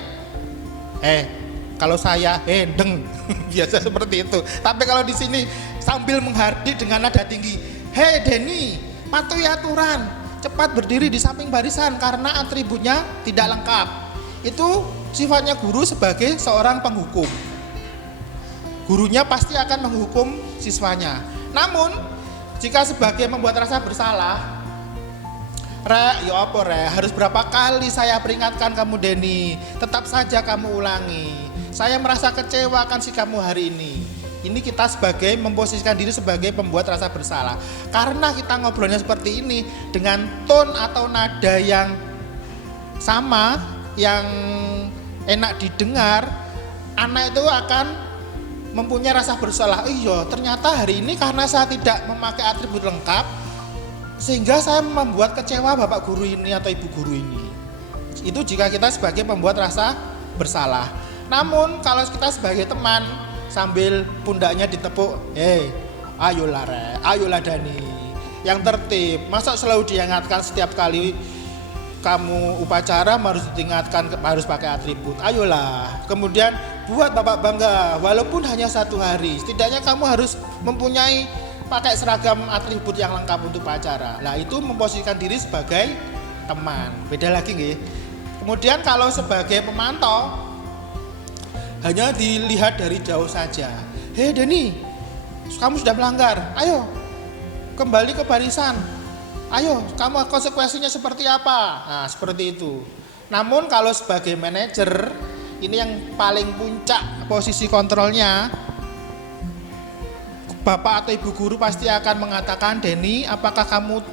kalau saya deng biasa seperti itu. Tapi kalau di sini sambil menghardik dengan nada tinggi, "Hei Denny, patuhi aturan, cepat berdiri di samping barisan karena atributnya tidak lengkap." Itu sifatnya guru sebagai seorang penghukum. Gurunya pasti akan menghukum siswanya. Namun jika sebagai membuat rasa bersalah, harus berapa kali saya peringatkan kamu Denny, tetap saja kamu ulangi. Saya merasa kecewa akan sikapmu hari ini. Ini kita sebagai memposisikan diri sebagai pembuat rasa bersalah. Karena kita ngobrolnya seperti ini dengan tone atau nada yang sama, yang enak didengar, anak itu akan mempunyai rasa bersalah. Iya, ternyata hari ini karena saya tidak memakai atribut lengkap, sehingga saya membuat kecewa bapak guru ini atau ibu guru ini. Itu jika kita sebagai pembuat rasa bersalah. Namun kalau kita sebagai teman, sambil pundaknya ditepuk, ayolah Dani, yang tertib, masa selalu diingatkan setiap kali kamu upacara harus diingatkan harus pakai atribut, ayolah. Kemudian buat bapak bangga, walaupun hanya 1 hari, setidaknya kamu harus mempunyai pakai seragam atribut yang lengkap untuk upacara. Nah itu memposisikan diri sebagai teman. Beda lagi nggih. Kemudian kalau sebagai pemantau, hanya dilihat dari jauh saja. "Hei Denny, kamu sudah melanggar, ayo kembali ke barisan. Ayo, kamu konsekuensinya seperti apa?" Nah, seperti itu. Namun kalau sebagai manajer, ini yang paling puncak posisi kontrolnya, bapak atau ibu guru pasti akan mengatakan, "Denny, apakah kamu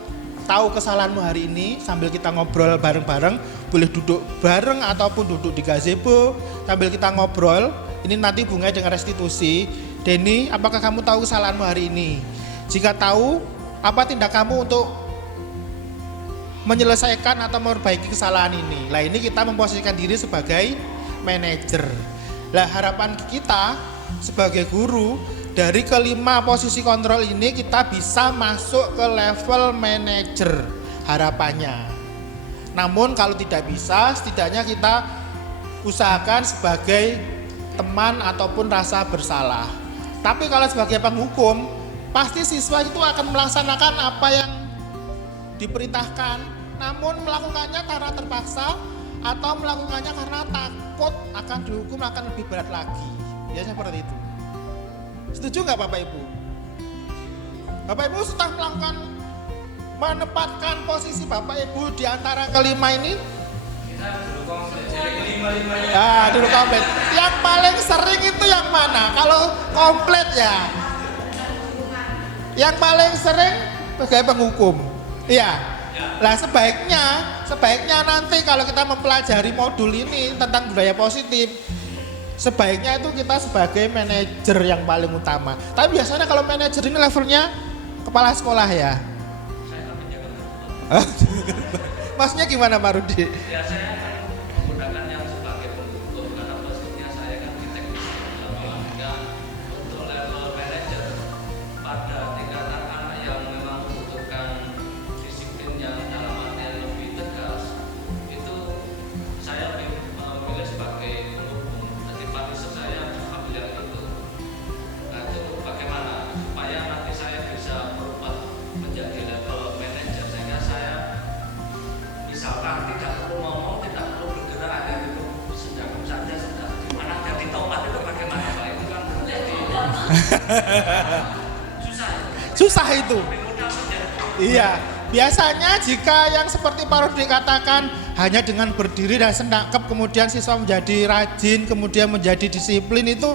tahu kesalahanmu hari ini?" Sambil kita ngobrol bareng-bareng, boleh duduk bareng ataupun duduk di gazebo, sambil kita ngobrol. Ini nanti bunga dengan restitusi. "Denny, apakah kamu tahu kesalahanmu hari ini? Jika tahu, apa tindak kamu untuk menyelesaikan atau memperbaiki kesalahan ini?" Nah, ini kita memposisikan diri sebagai manajer. Nah, harapan kita sebagai guru, dari kelima posisi kontrol ini kita bisa masuk ke level manajer harapannya. Namun kalau tidak bisa, setidaknya kita usahakan sebagai teman ataupun rasa bersalah. Tapi kalau sebagai penghukum, pasti siswa itu akan melaksanakan apa yang diperintahkan, namun melakukannya karena terpaksa atau melakukannya karena takut akan dihukum akan lebih berat lagi. Biasanya seperti itu. Setuju nggak Bapak Ibu? Bapak Ibu sudah melakukan menempatkan posisi Bapak Ibu di antara kelima ini? Kita dulu komplit, jadi kelima-limanya. Nah, dulu komplit. Yang paling sering itu yang mana? Kalau komplit ya? Yang paling sering sebagai penghukum. Iya. Lah sebaiknya nanti kalau kita mempelajari modul ini tentang budaya positif, sebaiknya itu kita sebagai manajer yang paling utama. Tapi biasanya kalau manajer ini levelnya kepala sekolah ya. Saya kan penjaga. Maksudnya gimana Pak Rudi? Ya saya akan menggunakan yang sebagai penghukum karena posisinya saya kan di teknis sehingga untuk level manajer pada tingkatan anak yang memang membutuhkan disiplin yang dalam artian lebih tegas, itu saya lebih memilih sebagai penghukum. Jadi partisi saya ambil yang itu. Nah itu bagaimana supaya nanti saya bisa berubah menjadi level manajer sehingga saya misalkan tidak perlu ngomong, tidak Susah itu. Iya, biasanya jika yang seperti Pak Rudi katakan hanya dengan berdiri dan sendakep kemudian siswa menjadi rajin, kemudian menjadi disiplin, itu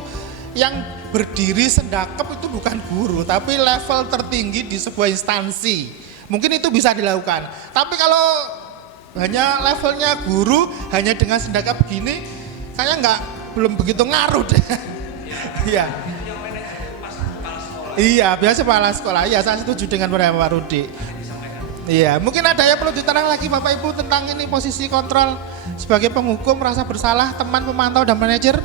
yang berdiri sendakep itu bukan guru, tapi level tertinggi di sebuah instansi. Mungkin itu bisa dilakukan. Tapi kalau hanya levelnya guru hanya dengan sendakep gini, kayaknya belum begitu ngaruh deh. Iya. Iya, biasa kepala sekolah. Iya, saya setuju dengan Pak Rudi. Iya, mungkin ada yang perlu diterang lagi Bapak Ibu tentang ini posisi kontrol sebagai penghukum, rasa bersalah, teman, pemantau, dan manajer.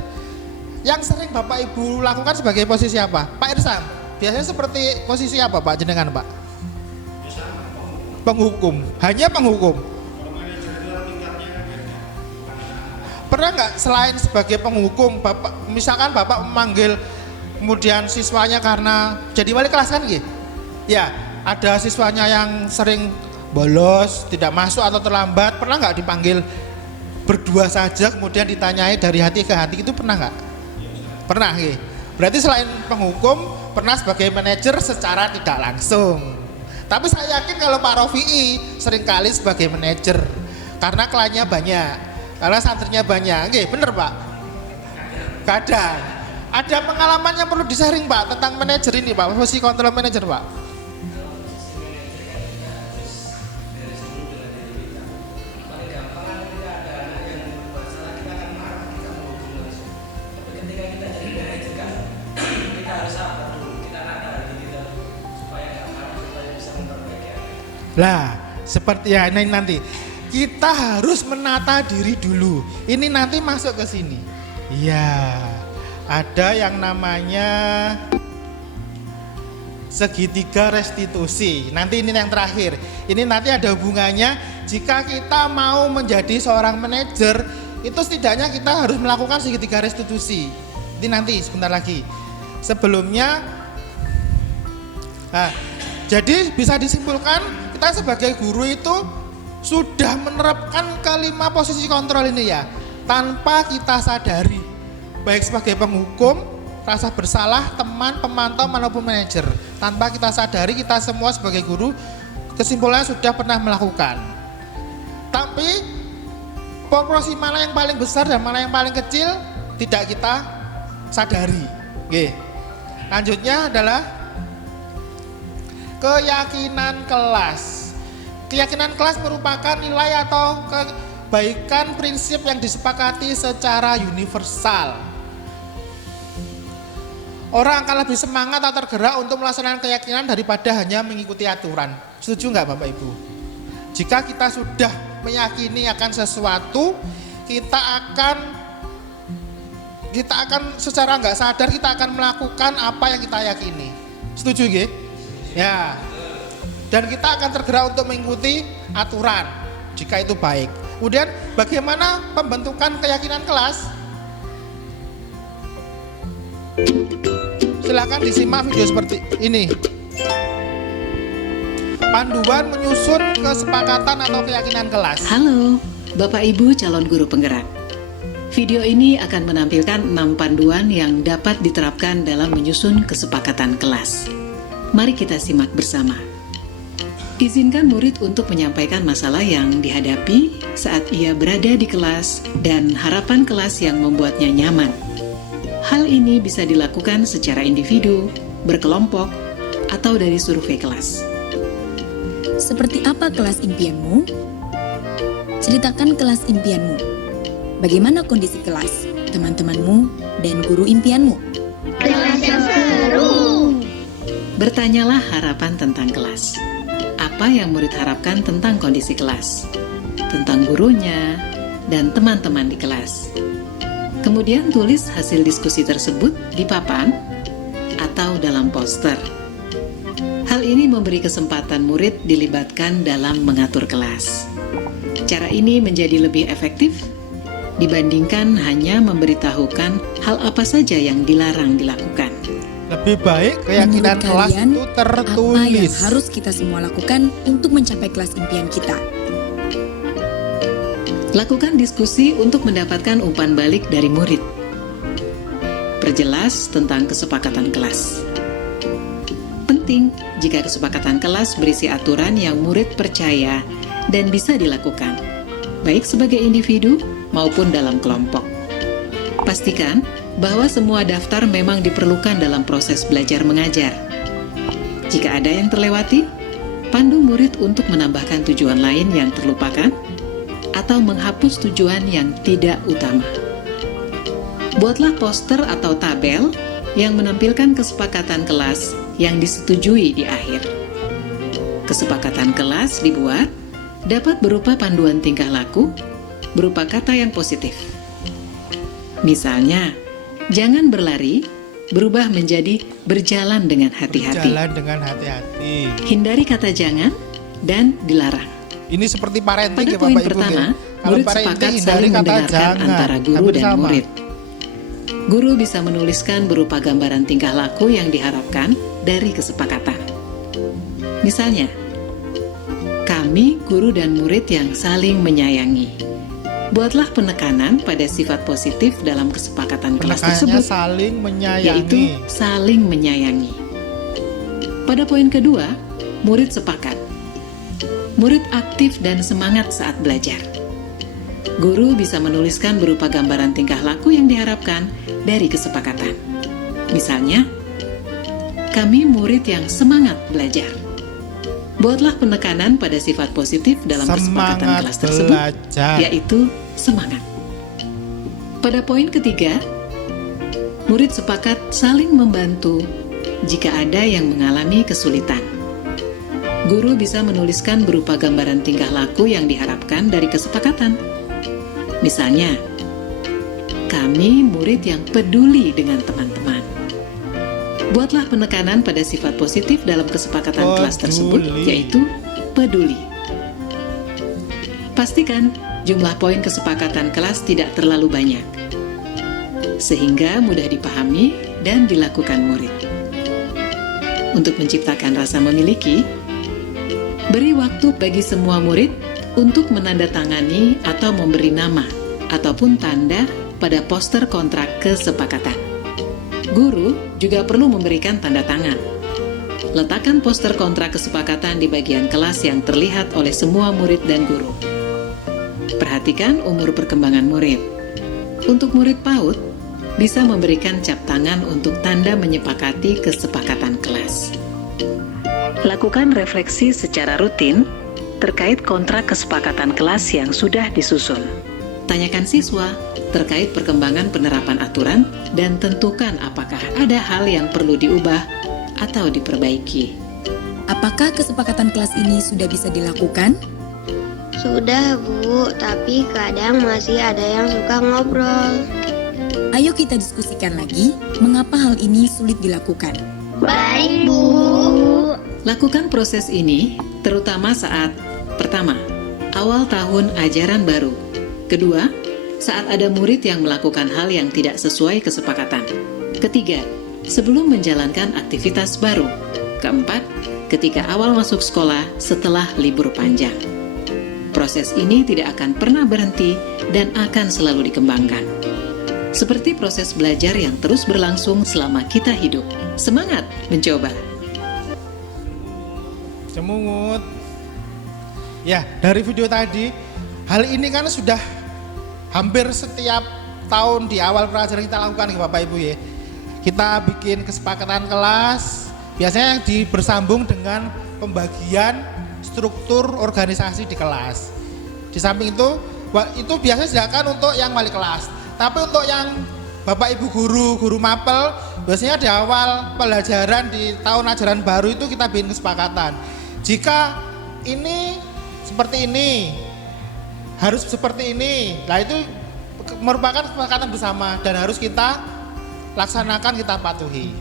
Yang sering Bapak Ibu lakukan sebagai posisi apa? Pak Irsam, biasanya seperti posisi apa Pak jenengan Pak? Penghukum, hanya penghukum. Pernah nggak selain sebagai penghukum, Bapak, misalkan Bapak memanggil kemudian siswanya karena jadi wali kelas kan gitu? Ya, ada siswanya yang sering bolos, tidak masuk atau terlambat, pernah nggak dipanggil berdua saja kemudian ditanyai dari hati ke hati, itu pernah nggak? Pernah gitu. Berarti selain penghukum, pernah sebagai manajer secara tidak langsung. Tapi saya yakin kalau Pak Rofi'i seringkali sebagai manajer karena kliennya banyak, karena santrinya banyak. Oke, bener Pak? Kadang. Ada pengalaman yang perlu di-sharing Pak tentang manajer ini Pak, posisi kontrol manajer Pak? Lah, seperti ya ini nanti kita harus menata diri dulu. Ini nanti masuk ke sini. Iya. Ada yang namanya segitiga restitusi. Nanti ini yang terakhir. Ini nanti ada hubungannya jika kita mau menjadi seorang manajer, itu setidaknya kita harus melakukan segitiga restitusi. Ini nanti sebentar lagi. Sebelumnya jadi bisa disimpulkan kita sebagai guru itu sudah menerapkan kelima posisi kontrol ini ya, tanpa kita sadari. Baik sebagai penghukum, rasa bersalah, teman, pemantau, maupun manajer. Tanpa kita sadari, kita semua sebagai guru kesimpulannya sudah pernah melakukan. Tapi proporsi mana yang paling besar dan mana yang paling kecil tidak kita sadari. Oke. Lanjutnya adalah keyakinan kelas. Keyakinan kelas merupakan nilai atau kebaikan prinsip yang disepakati secara universal. Orang akan lebih semangat atau tergerak untuk melaksanakan keyakinan daripada hanya mengikuti aturan. Setuju nggak Bapak Ibu? Jika kita sudah meyakini akan sesuatu, kita akan secara nggak sadar kita akan melakukan apa yang kita yakini. Setuju nggih? Ya. Dan kita akan tergerak untuk mengikuti aturan jika itu baik. Kemudian bagaimana pembentukan keyakinan kelas? Silakan disimak video seperti ini. Panduan menyusun kesepakatan atau keyakinan kelas. Halo, Bapak Ibu calon guru penggerak. Video ini akan menampilkan 6 panduan yang dapat diterapkan dalam menyusun kesepakatan kelas. Mari kita simak bersama. Izinkan murid untuk menyampaikan masalah yang dihadapi saat ia berada di kelas dan harapan kelas yang membuatnya nyaman. Hal ini bisa dilakukan secara individu, berkelompok, atau dari survei kelas. Seperti apa kelas impianmu? Ceritakan kelas impianmu. Bagaimana kondisi kelas, teman-temanmu, dan guru impianmu? Kelas yang seru. Bertanyalah harapan tentang kelas. Apa yang murid harapkan tentang kondisi kelas, tentang gurunya, dan teman-teman di kelas. Kemudian tulis hasil diskusi tersebut di papan atau dalam poster. Hal ini memberi kesempatan murid dilibatkan dalam mengatur kelas. Cara ini menjadi lebih efektif dibandingkan hanya memberitahukan hal apa saja yang dilarang dilakukan. Lebih baik keyakinan Menurut kelas kalian, itu tertulis. apa yang harus kita semua lakukan untuk mencapai kelas impian kita? Lakukan diskusi untuk mendapatkan umpan balik dari murid. Perjelas tentang kesepakatan kelas. Penting jika kesepakatan kelas berisi aturan yang murid percaya dan bisa dilakukan, baik sebagai individu maupun dalam kelompok. Pastikan bahwa semua daftar memang diperlukan dalam proses belajar mengajar. Jika ada yang terlewati, pandu murid untuk menambahkan tujuan lain yang terlupakan atau menghapus tujuan yang tidak utama. Buatlah poster atau tabel yang menampilkan kesepakatan kelas yang disetujui di akhir. Kesepakatan kelas dibuat dapat berupa panduan tingkah laku, berupa kata yang positif. Misalnya, jangan berlari, berubah menjadi berjalan dengan hati-hati. Berjalan dengan hati-hati. Hindari kata jangan dan dilarang. Ini seperti parenting Pada ya poin Bapak Ibu. pertama, Kalau murid parenting sepakat hindari saling kata mendengarkan jangan. antara guru Hampir dan sama. murid. Guru bisa menuliskan berupa gambaran tingkah laku yang diharapkan dari kesepakatan. Misalnya, kami guru dan murid yang saling menyayangi. Buatlah penekanan pada sifat positif dalam kesepakatan kelas Penekanannya tersebut, saling menyayangi. yaitu saling menyayangi. Pada poin kedua, murid sepakat. Murid aktif dan semangat saat belajar. Guru bisa menuliskan berupa gambaran tingkah laku yang diharapkan dari kesepakatan. Misalnya, kami murid yang semangat belajar. Buatlah penekanan pada sifat positif dalam kesepakatan Semangat kelas tersebut, belajar. yaitu semangat. Pada poin ketiga, murid sepakat saling membantu jika ada yang mengalami kesulitan. Guru bisa menuliskan berupa gambaran tingkah laku yang diharapkan dari kesepakatan. Misalnya, kami murid yang peduli dengan teman-teman. Buatlah penekanan pada sifat positif dalam kesepakatan kelas tersebut, Peduli. yaitu peduli. Pastikan jumlah poin kesepakatan kelas tidak terlalu banyak, sehingga mudah dipahami dan dilakukan murid. Untuk menciptakan rasa memiliki, beri waktu bagi semua murid untuk menandatangani atau memberi nama ataupun tanda pada poster kontrak kesepakatan. Guru juga perlu memberikan tanda tangan. Letakkan poster kontrak kesepakatan di bagian kelas yang terlihat oleh semua murid dan guru. Perhatikan umur perkembangan murid. Untuk murid PAUD, bisa memberikan cap tangan untuk tanda menyepakati kesepakatan kelas. Lakukan refleksi secara rutin terkait kontrak kesepakatan kelas yang sudah disusun. Tanyakan siswa terkait perkembangan penerapan aturan dan tentukan apakah ada hal yang perlu diubah atau diperbaiki. Apakah kesepakatan kelas ini sudah bisa dilakukan? Sudah Bu, tapi kadang masih ada yang suka ngobrol. Ayo kita diskusikan lagi mengapa hal ini sulit dilakukan. Baik Bu. Lakukan proses ini terutama saat pertama, awal tahun ajaran baru. Kedua, saat ada murid yang melakukan hal yang tidak sesuai kesepakatan. Ketiga, sebelum menjalankan aktivitas baru. Keempat, ketika awal masuk sekolah setelah libur panjang. Proses ini tidak akan pernah berhenti dan akan selalu dikembangkan. Seperti proses belajar yang terus berlangsung selama kita hidup. Semangat mencoba! Semungut. Ya, dari video tadi, hal ini kan sudah hampir setiap tahun di awal pelajaran kita lakukan ya Bapak Ibu ya. Kita bikin kesepakatan kelas, biasanya yang bersambung dengan pembagian struktur organisasi di kelas. Di samping itu biasanya disediakan untuk yang wali kelas. Tapi untuk yang Bapak Ibu guru mapel, biasanya di awal pelajaran di tahun ajaran baru itu kita bikin kesepakatan. Jika ini seperti ini, harus seperti ini. Nah itu merupakan kesepakatan bersama dan harus kita laksanakan, kita patuhi.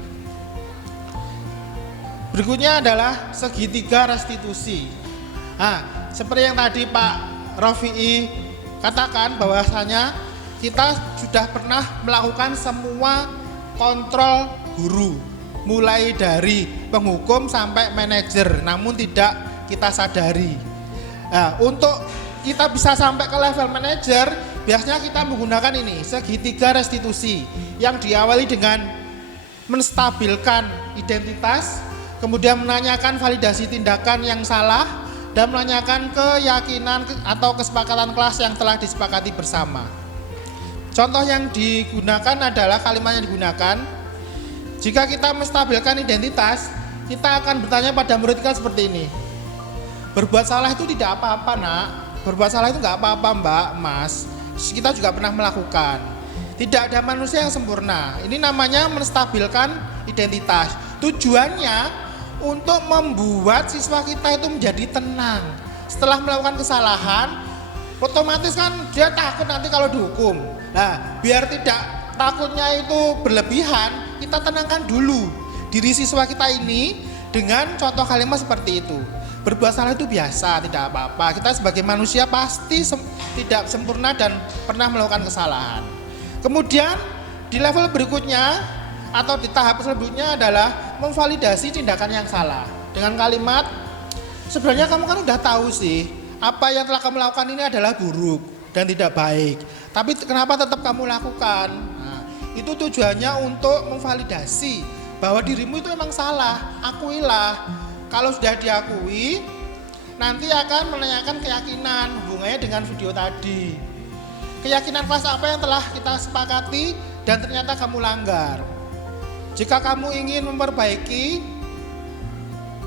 Berikutnya adalah segitiga restitusi. Nah, seperti yang tadi Pak Rofi'i katakan bahwasanya kita sudah pernah melakukan semua kontrol guru, mulai dari penghukum sampai manajer, namun tidak kita sadari. Nah, untuk kita bisa sampai ke level manajer, biasanya kita menggunakan ini, segitiga restitusi. yang diawali dengan menstabilkan identitas, kemudian menanyakan validasi tindakan yang salah, dan menanyakan keyakinan atau kesepakatan kelas yang telah disepakati bersama. Contoh yang digunakan adalah kalimat yang digunakan, jika kita menstabilkan identitas, kita akan bertanya pada murid kita seperti ini. Berbuat salah itu tidak apa-apa nak, berbuat salah itu nggak apa-apa mbak, mas, kita juga pernah melakukan. Tidak ada manusia yang sempurna. Ini namanya menstabilkan identitas. Tujuannya untuk membuat siswa kita itu menjadi tenang. Setelah melakukan kesalahan, otomatis kan dia takut nanti kalau dihukum. Nah, biar tidak takutnya itu berlebihan, kita tenangkan dulu diri siswa kita ini dengan contoh kalimat seperti itu. Berbuat salah itu biasa, tidak apa-apa. Kita sebagai manusia pasti tidak sempurna dan pernah melakukan kesalahan. Kemudian di level berikutnya atau di tahap selanjutnya adalah memvalidasi tindakan yang salah dengan kalimat, sebenarnya kamu kan udah tahu sih apa yang telah kamu lakukan ini adalah buruk dan tidak baik, tapi kenapa tetap kamu lakukan? Nah, itu tujuannya untuk memvalidasi bahwa dirimu itu memang salah, akuilah. Kalau sudah diakui, nanti akan menanyakan keyakinan hubungannya dengan video tadi. Keyakinan kelas apa yang telah kita sepakati dan ternyata kamu langgar. Jika kamu ingin memperbaiki,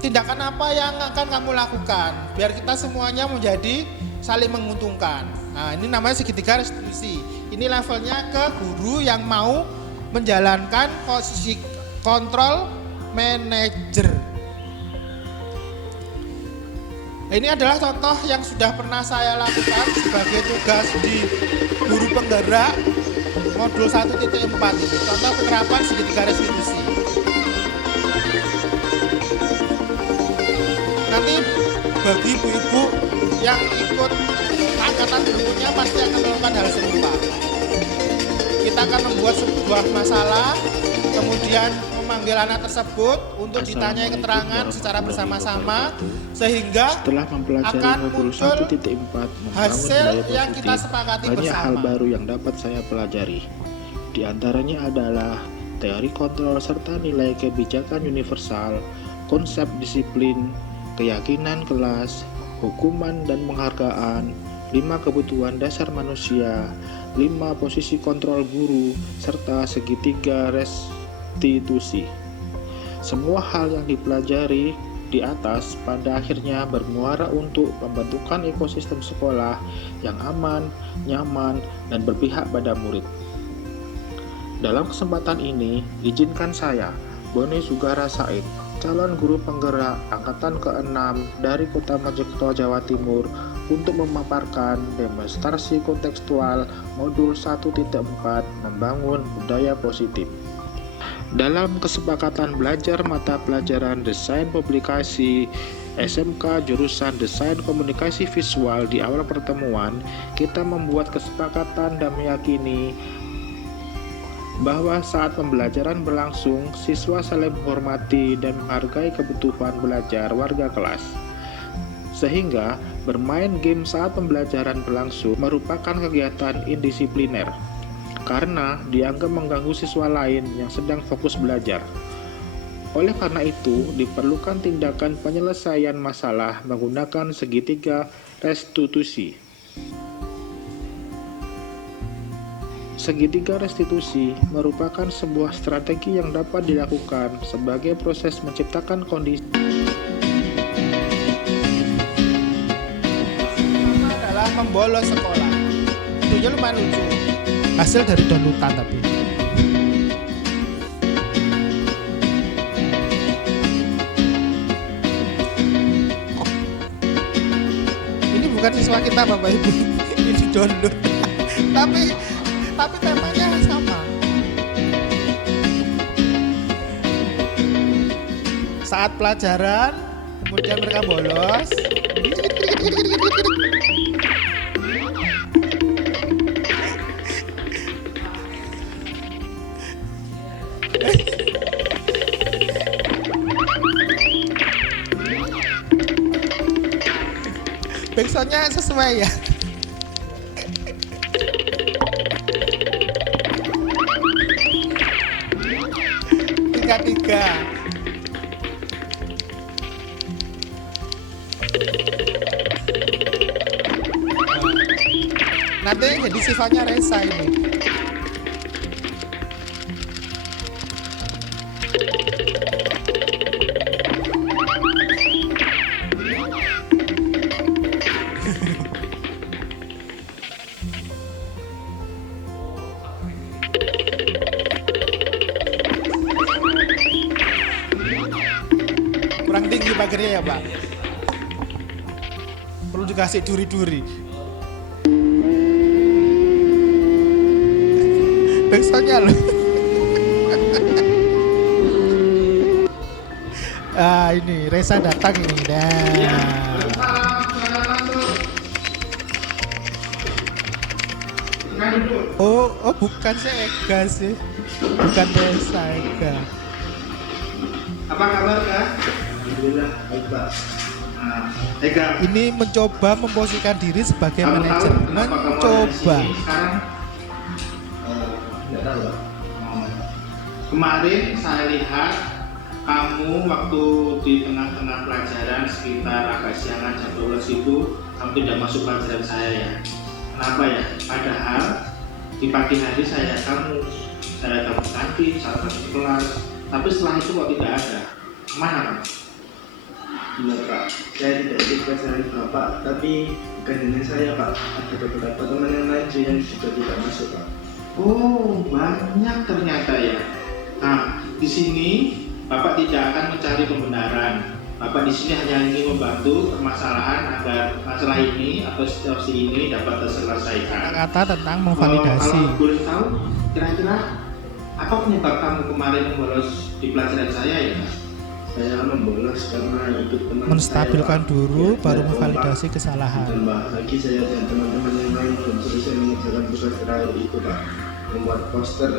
tindakan apa yang akan kamu lakukan biar kita semuanya menjadi saling menguntungkan. Nah, ini namanya segitiga restitusi. Ini levelnya ke guru yang mau menjalankan posisi kontrol manager. Nah, ini adalah contoh yang sudah pernah saya lakukan sebagai tugas di guru penggerak modul 1.4 ini. Contoh penerapan segitiga restitusi. Nanti bagi ibu-ibu yang ikut angkatan berikutnya pasti akan melakukan hal serupa. Kita akan membuat sebuah masalah, kemudian memanggil anak tersebut untuk ditanyai keterangan secara bersama-sama, sehingga setelah mempelajari akan modul muncul 1.4 hasil membangun yang budaya kita positif, sepakati banyak bersama. hal baru yang dapat saya pelajari. Di antaranya adalah teori kontrol serta nilai kebijakan universal, konsep disiplin, keyakinan kelas, hukuman dan penghargaan, 5 kebutuhan dasar manusia, 5 posisi kontrol guru, serta segitiga restitusi. Semua hal yang dipelajari di atas pada akhirnya bermuara untuk pembentukan ekosistem sekolah yang aman, nyaman, dan berpihak pada murid. Dalam kesempatan ini, izinkan saya, Boni Sugara Said, calon guru penggerak angkatan ke-6 dari Kota Mojokerto, Jawa Timur, untuk memaparkan demonstrasi kontekstual modul 1.4 membangun budaya positif. Dalam kesepakatan belajar mata pelajaran Desain Publikasi SMK jurusan Desain Komunikasi Visual, di awal pertemuan kita membuat kesepakatan dan meyakini bahwa saat pembelajaran berlangsung, siswa saling menghormati dan menghargai kebutuhan belajar warga kelas. Sehingga bermain game saat pembelajaran berlangsung merupakan kegiatan indisipliner karena dianggap mengganggu siswa lain yang sedang fokus belajar. Oleh karena itu, diperlukan tindakan penyelesaian masalah menggunakan segitiga restitusi. Segitiga restitusi merupakan sebuah strategi yang dapat dilakukan sebagai proses menciptakan kondisi adalah membolos sekolah. Itu lumayan lucu. Hasil dari downloadan tapi. Ini bukan siswa kita Bapak Ibu. Ini download. tapi temanya sama. Saat pelajaran, kemudian mereka bolos. Backsoundnya sesuai ya. tingkat 3. Nanti jadi sifatnya Resa ini. Kurang tinggi pagernya ya Pak. Perlu dikasih duri-duri. Backsoundnya loh. Ini Resa datang ini. Oh, bukan saya Ega sih. Bukan Resa, Ega. Apa kabar Kak? Alhamdulillah baik Pak. Ega, Ini mencoba memposisikan diri sebagai kamu manajer. tahu kenapa kamu ada di Mencoba. sini sekarang? Nggak tahu Pak. Kemarin saya lihat kamu waktu di tengah-tengah pelajaran sekitar agak siangan jam 12 itu kamu tidak masuk pelajaran saya ya. Kenapa ya? Padahal di pagi hari saya kamu ganti saat masuk kelas, tapi setelah itu kok tidak ada. Mana kamu? Benar Pak, saya tidak ikut pelajaran Bapak, tapi bukan hanya saya Pak, ada beberapa teman yang lain yang juga tidak masuk Pak. Oh, banyak ternyata ya. Nah, di sini Bapak tidak akan mencari pembenaran. Bapak di sini hanya ingin membantu permasalahan agar masalah ini atau situasi ini dapat terselesaikan. Kata tentang memvalidasi. Kalau boleh tahu, kira-kira apa penyebab kamu kemarin membolos di pelajaran saya ya? Saya membolos karena ikut teman Menstabilkan saya, Pak. dulu, Ya, baru saya memvalidasi kompak. kesalahan. Ditambah lagi saya dan teman-teman yang lain belum selesai mengerjakan tugas terakhir itu Pak, membuat poster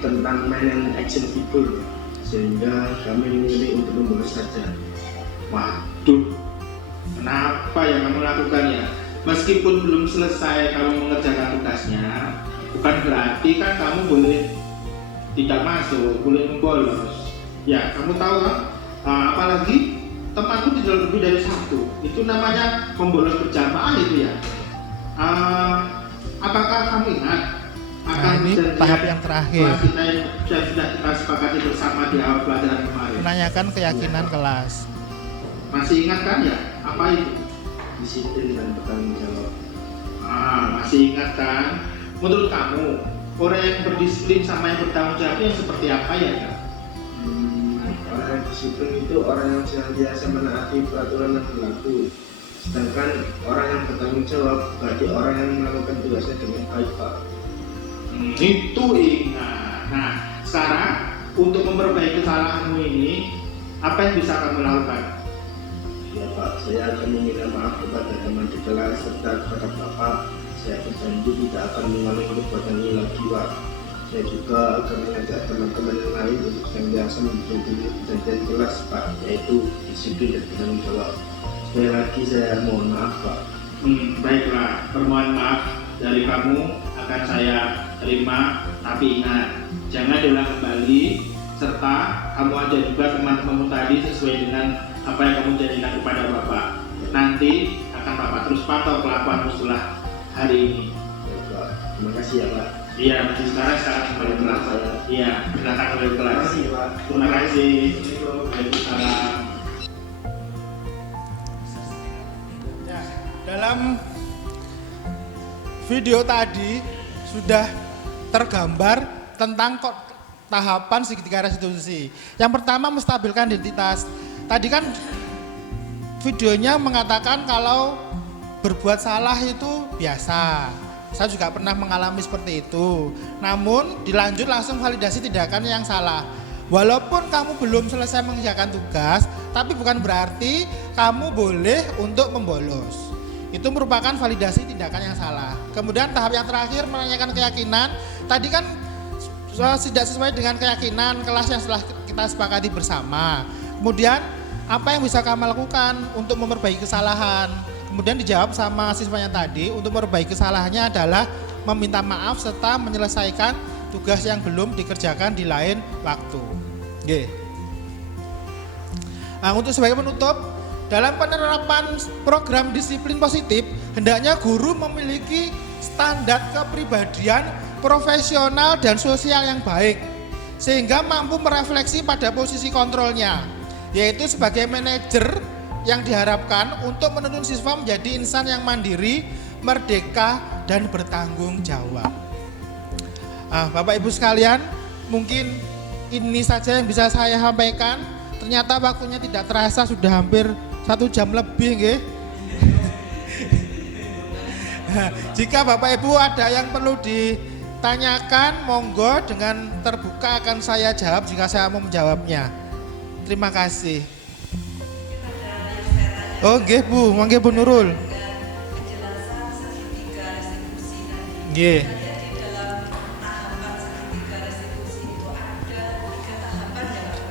tentang man and action figure, sehingga kami memilih untuk membolos saja. Waduh, kenapa yang kamu lakukan ya? Meskipun belum selesai kamu mengerjakan tugasnya, bukan berarti kan kamu boleh tidak masuk, boleh membolos. Ya, kamu tahu kan? Apalagi temanku tidak lebih dari satu. Itu namanya membolos berjamaah itu ya. Apakah kamu ingat? Nah, ini perjanjian tahap yang terakhir. kelas kita yang sudah kita sepakati bersama di awal pelajaran kemarin. Menanyakan keyakinan kelas. Masih ingat kan ya? Apa itu? Disiplin dan bertanggung jawab. Masih ingat kan? Menurut kamu, orang yang berdisiplin sama yang bertanggung jawab yang seperti apa ya Kak? Orang yang disiplin itu orang yang senantiasa menaati peraturan yang berlaku. Sedangkan orang yang bertanggung jawab berarti orang yang melakukan tugasnya dengan baik Pak. Itu ingat. Nah, sekarang untuk memperbaiki kesalahanmu ini, apa yang bisa kamu lakukan? Ya Pak, saya akan meminta maaf kepada teman di kelas serta kepada Bapak. Saya berjanji tidak akan mengulangi perbuatan ini lagi Pak. Saya juga akan mengajak teman-teman yang lain untuk senantiasa menjadi perjanjian kelas Pak, yaitu disiplin dan bertanggung jawab. Sekali lagi saya mohon maaf Pak. Baiklah, permohonan maaf dari kamu akan saya terima, tapi ingat, jangan diulang kembali, serta kamu ajak juga teman-temanmu tadi sesuai dengan apa yang kamu janjikan kepada Bapak. Nanti akan Bapak terus pantau kelakuanmu setelah hari ini. Ya, Pak. Terima kasih ya Pak. Iya, sekarang kembali kelas. Iya, silakan kembali kelas. Terima kasih Pak. Terima kasih. Waalaikumsalam. Ya, dalam video tadi sudah tergambar tentang tahapan segitiga restitusi. Yang pertama, menstabilkan identitas. Tadi kan videonya mengatakan kalau berbuat salah itu biasa. Saya juga pernah mengalami seperti itu. Namun dilanjut langsung validasi tindakan yang salah. Walaupun kamu belum selesai mengerjakan tugas, tapi bukan berarti kamu boleh untuk membolos. Itu merupakan validasi tindakan yang salah. Kemudian tahap yang terakhir menanyakan keyakinan. Tadi kan tidak sesuai dengan keyakinan kelas yang setelah kita sepakati bersama. Kemudian apa yang bisa kamu lakukan untuk memperbaiki kesalahan? Kemudian dijawab sama siswanya tadi, untuk memperbaiki kesalahannya adalah meminta maaf serta menyelesaikan tugas yang belum dikerjakan di lain waktu. Nggih. Nah, untuk sebagai penutup, dalam penerapan program disiplin positif, hendaknya guru memiliki standar kepribadian profesional dan sosial yang baik, sehingga mampu merefleksi pada posisi kontrolnya, yaitu sebagai manajer yang diharapkan untuk menuntun siswa menjadi insan yang mandiri, merdeka, dan bertanggung jawab. Bapak Ibu sekalian, mungkin ini saja yang bisa saya sampaikan. Ternyata waktunya tidak terasa, sudah hampir 1 jam lebih, nggih. Jika Bapak Ibu ada yang perlu ditanyakan, monggo dengan terbuka akan saya jawab jika saya mau menjawabnya. Terima kasih. Oh, nggih Bu, monggo Bu Nurul. Nggih.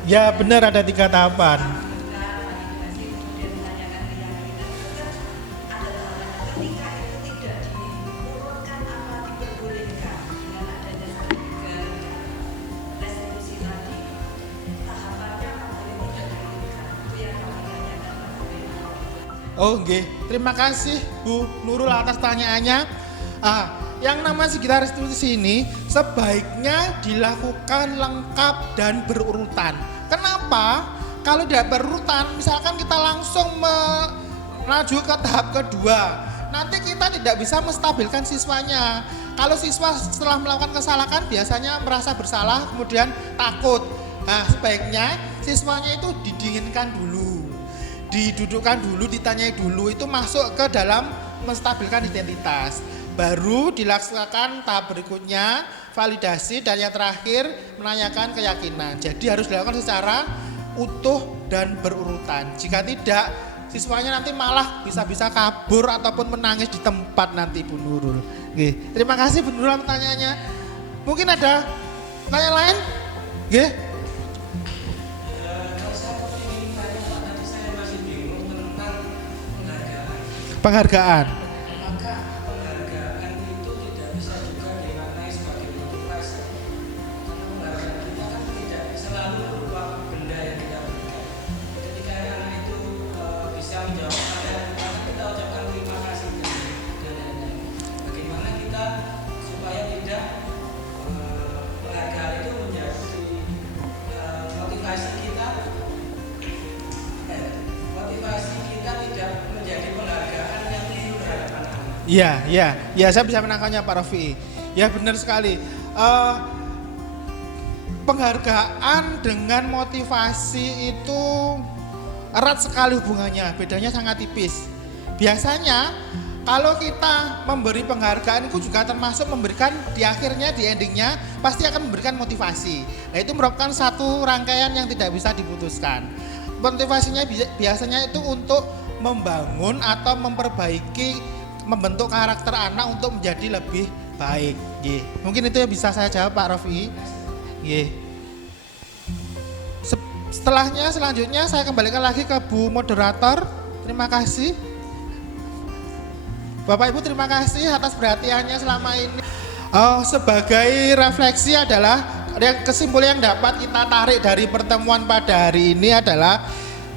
Ya benar, ada 3 tahapan. Oh nggih, terima kasih Bu Nurul atas pertanyaannya. Yang namanya segera restitusi ini sebaiknya dilakukan lengkap dan berurutan. Kenapa? Kalau tidak berurutan, misalkan kita langsung melaju ke tahap kedua, nanti kita tidak bisa menstabilkan siswanya. Kalau siswa setelah melakukan kesalahan biasanya merasa bersalah, kemudian takut. Nah, sebaiknya siswanya itu didinginkan dulu, didudukkan dulu, ditanyai dulu, itu masuk ke dalam menstabilkan identitas. Baru dilaksanakan tahap berikutnya, validasi, dan yang terakhir menanyakan keyakinan. Jadi harus dilakukan secara utuh dan berurutan. Jika tidak, siswanya nanti malah bisa-bisa kabur ataupun menangis di tempat nanti Bu Nurul. Oke, terima kasih Bu Nurul pertanyaannya. Mungkin ada pertanyaan lain? Oke. Penghargaan. Iya, saya bisa menangkapnya Pak Rofi. Ya benar sekali. Penghargaan dengan motivasi itu erat sekali hubungannya, bedanya sangat tipis. Biasanya kalau kita memberi penghargaan itu juga termasuk memberikan di akhirnya, di endingnya pasti akan memberikan motivasi. Nah itu merupakan satu rangkaian yang tidak bisa diputuskan. Motivasinya biasanya itu untuk membangun atau memperbaiki, membentuk karakter anak untuk menjadi lebih baik. Mungkin itu yang bisa saya jawab Pak Rofi. Selanjutnya saya kembalikan lagi ke Bu Moderator. Terima kasih. Bapak Ibu terima kasih atas perhatiannya selama ini. Sebagai refleksi adalah kesimpulan yang dapat kita tarik dari pertemuan pada hari ini adalah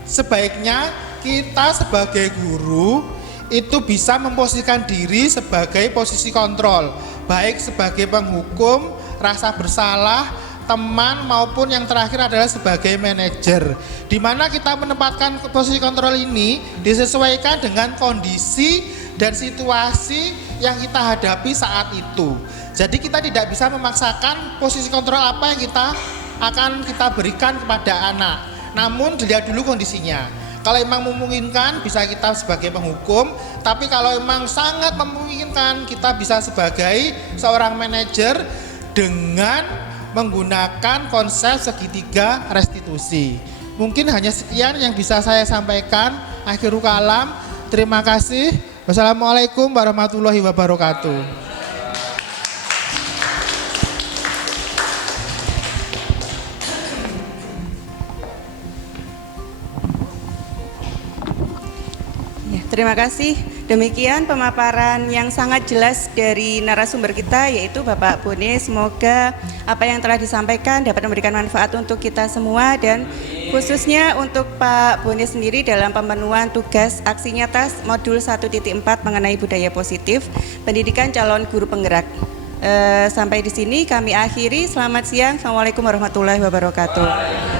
sebaiknya kita sebagai guru itu bisa memposisikan diri sebagai posisi kontrol, baik sebagai penghukum, rasa bersalah, teman, maupun yang terakhir adalah sebagai manajer, di mana kita menempatkan posisi kontrol ini disesuaikan dengan kondisi dan situasi yang kita hadapi saat itu. Jadi kita tidak bisa memaksakan posisi kontrol apa yang kita berikan kepada anak, namun dilihat dulu kondisinya. Kalau memang memungkinkan bisa kita sebagai penghukum, tapi kalau memang sangat memungkinkan kita bisa sebagai seorang manajer dengan menggunakan konsep segitiga restitusi. Mungkin hanya sekian yang bisa saya sampaikan. Akhirul kalam, terima kasih. Wassalamualaikum warahmatullahi wabarakatuh. Terima kasih Demikian pemaparan yang sangat jelas dari narasumber kita, yaitu Bapak Bone. Semoga apa yang telah disampaikan dapat memberikan manfaat untuk kita semua, dan khususnya untuk Pak Bone sendiri dalam pemenuhan tugas aksi nyata modul 1.4 mengenai budaya positif pendidikan calon guru penggerak. Sampai di sini kami akhiri. Selamat siang. Assalamualaikum warahmatullahi wabarakatuh.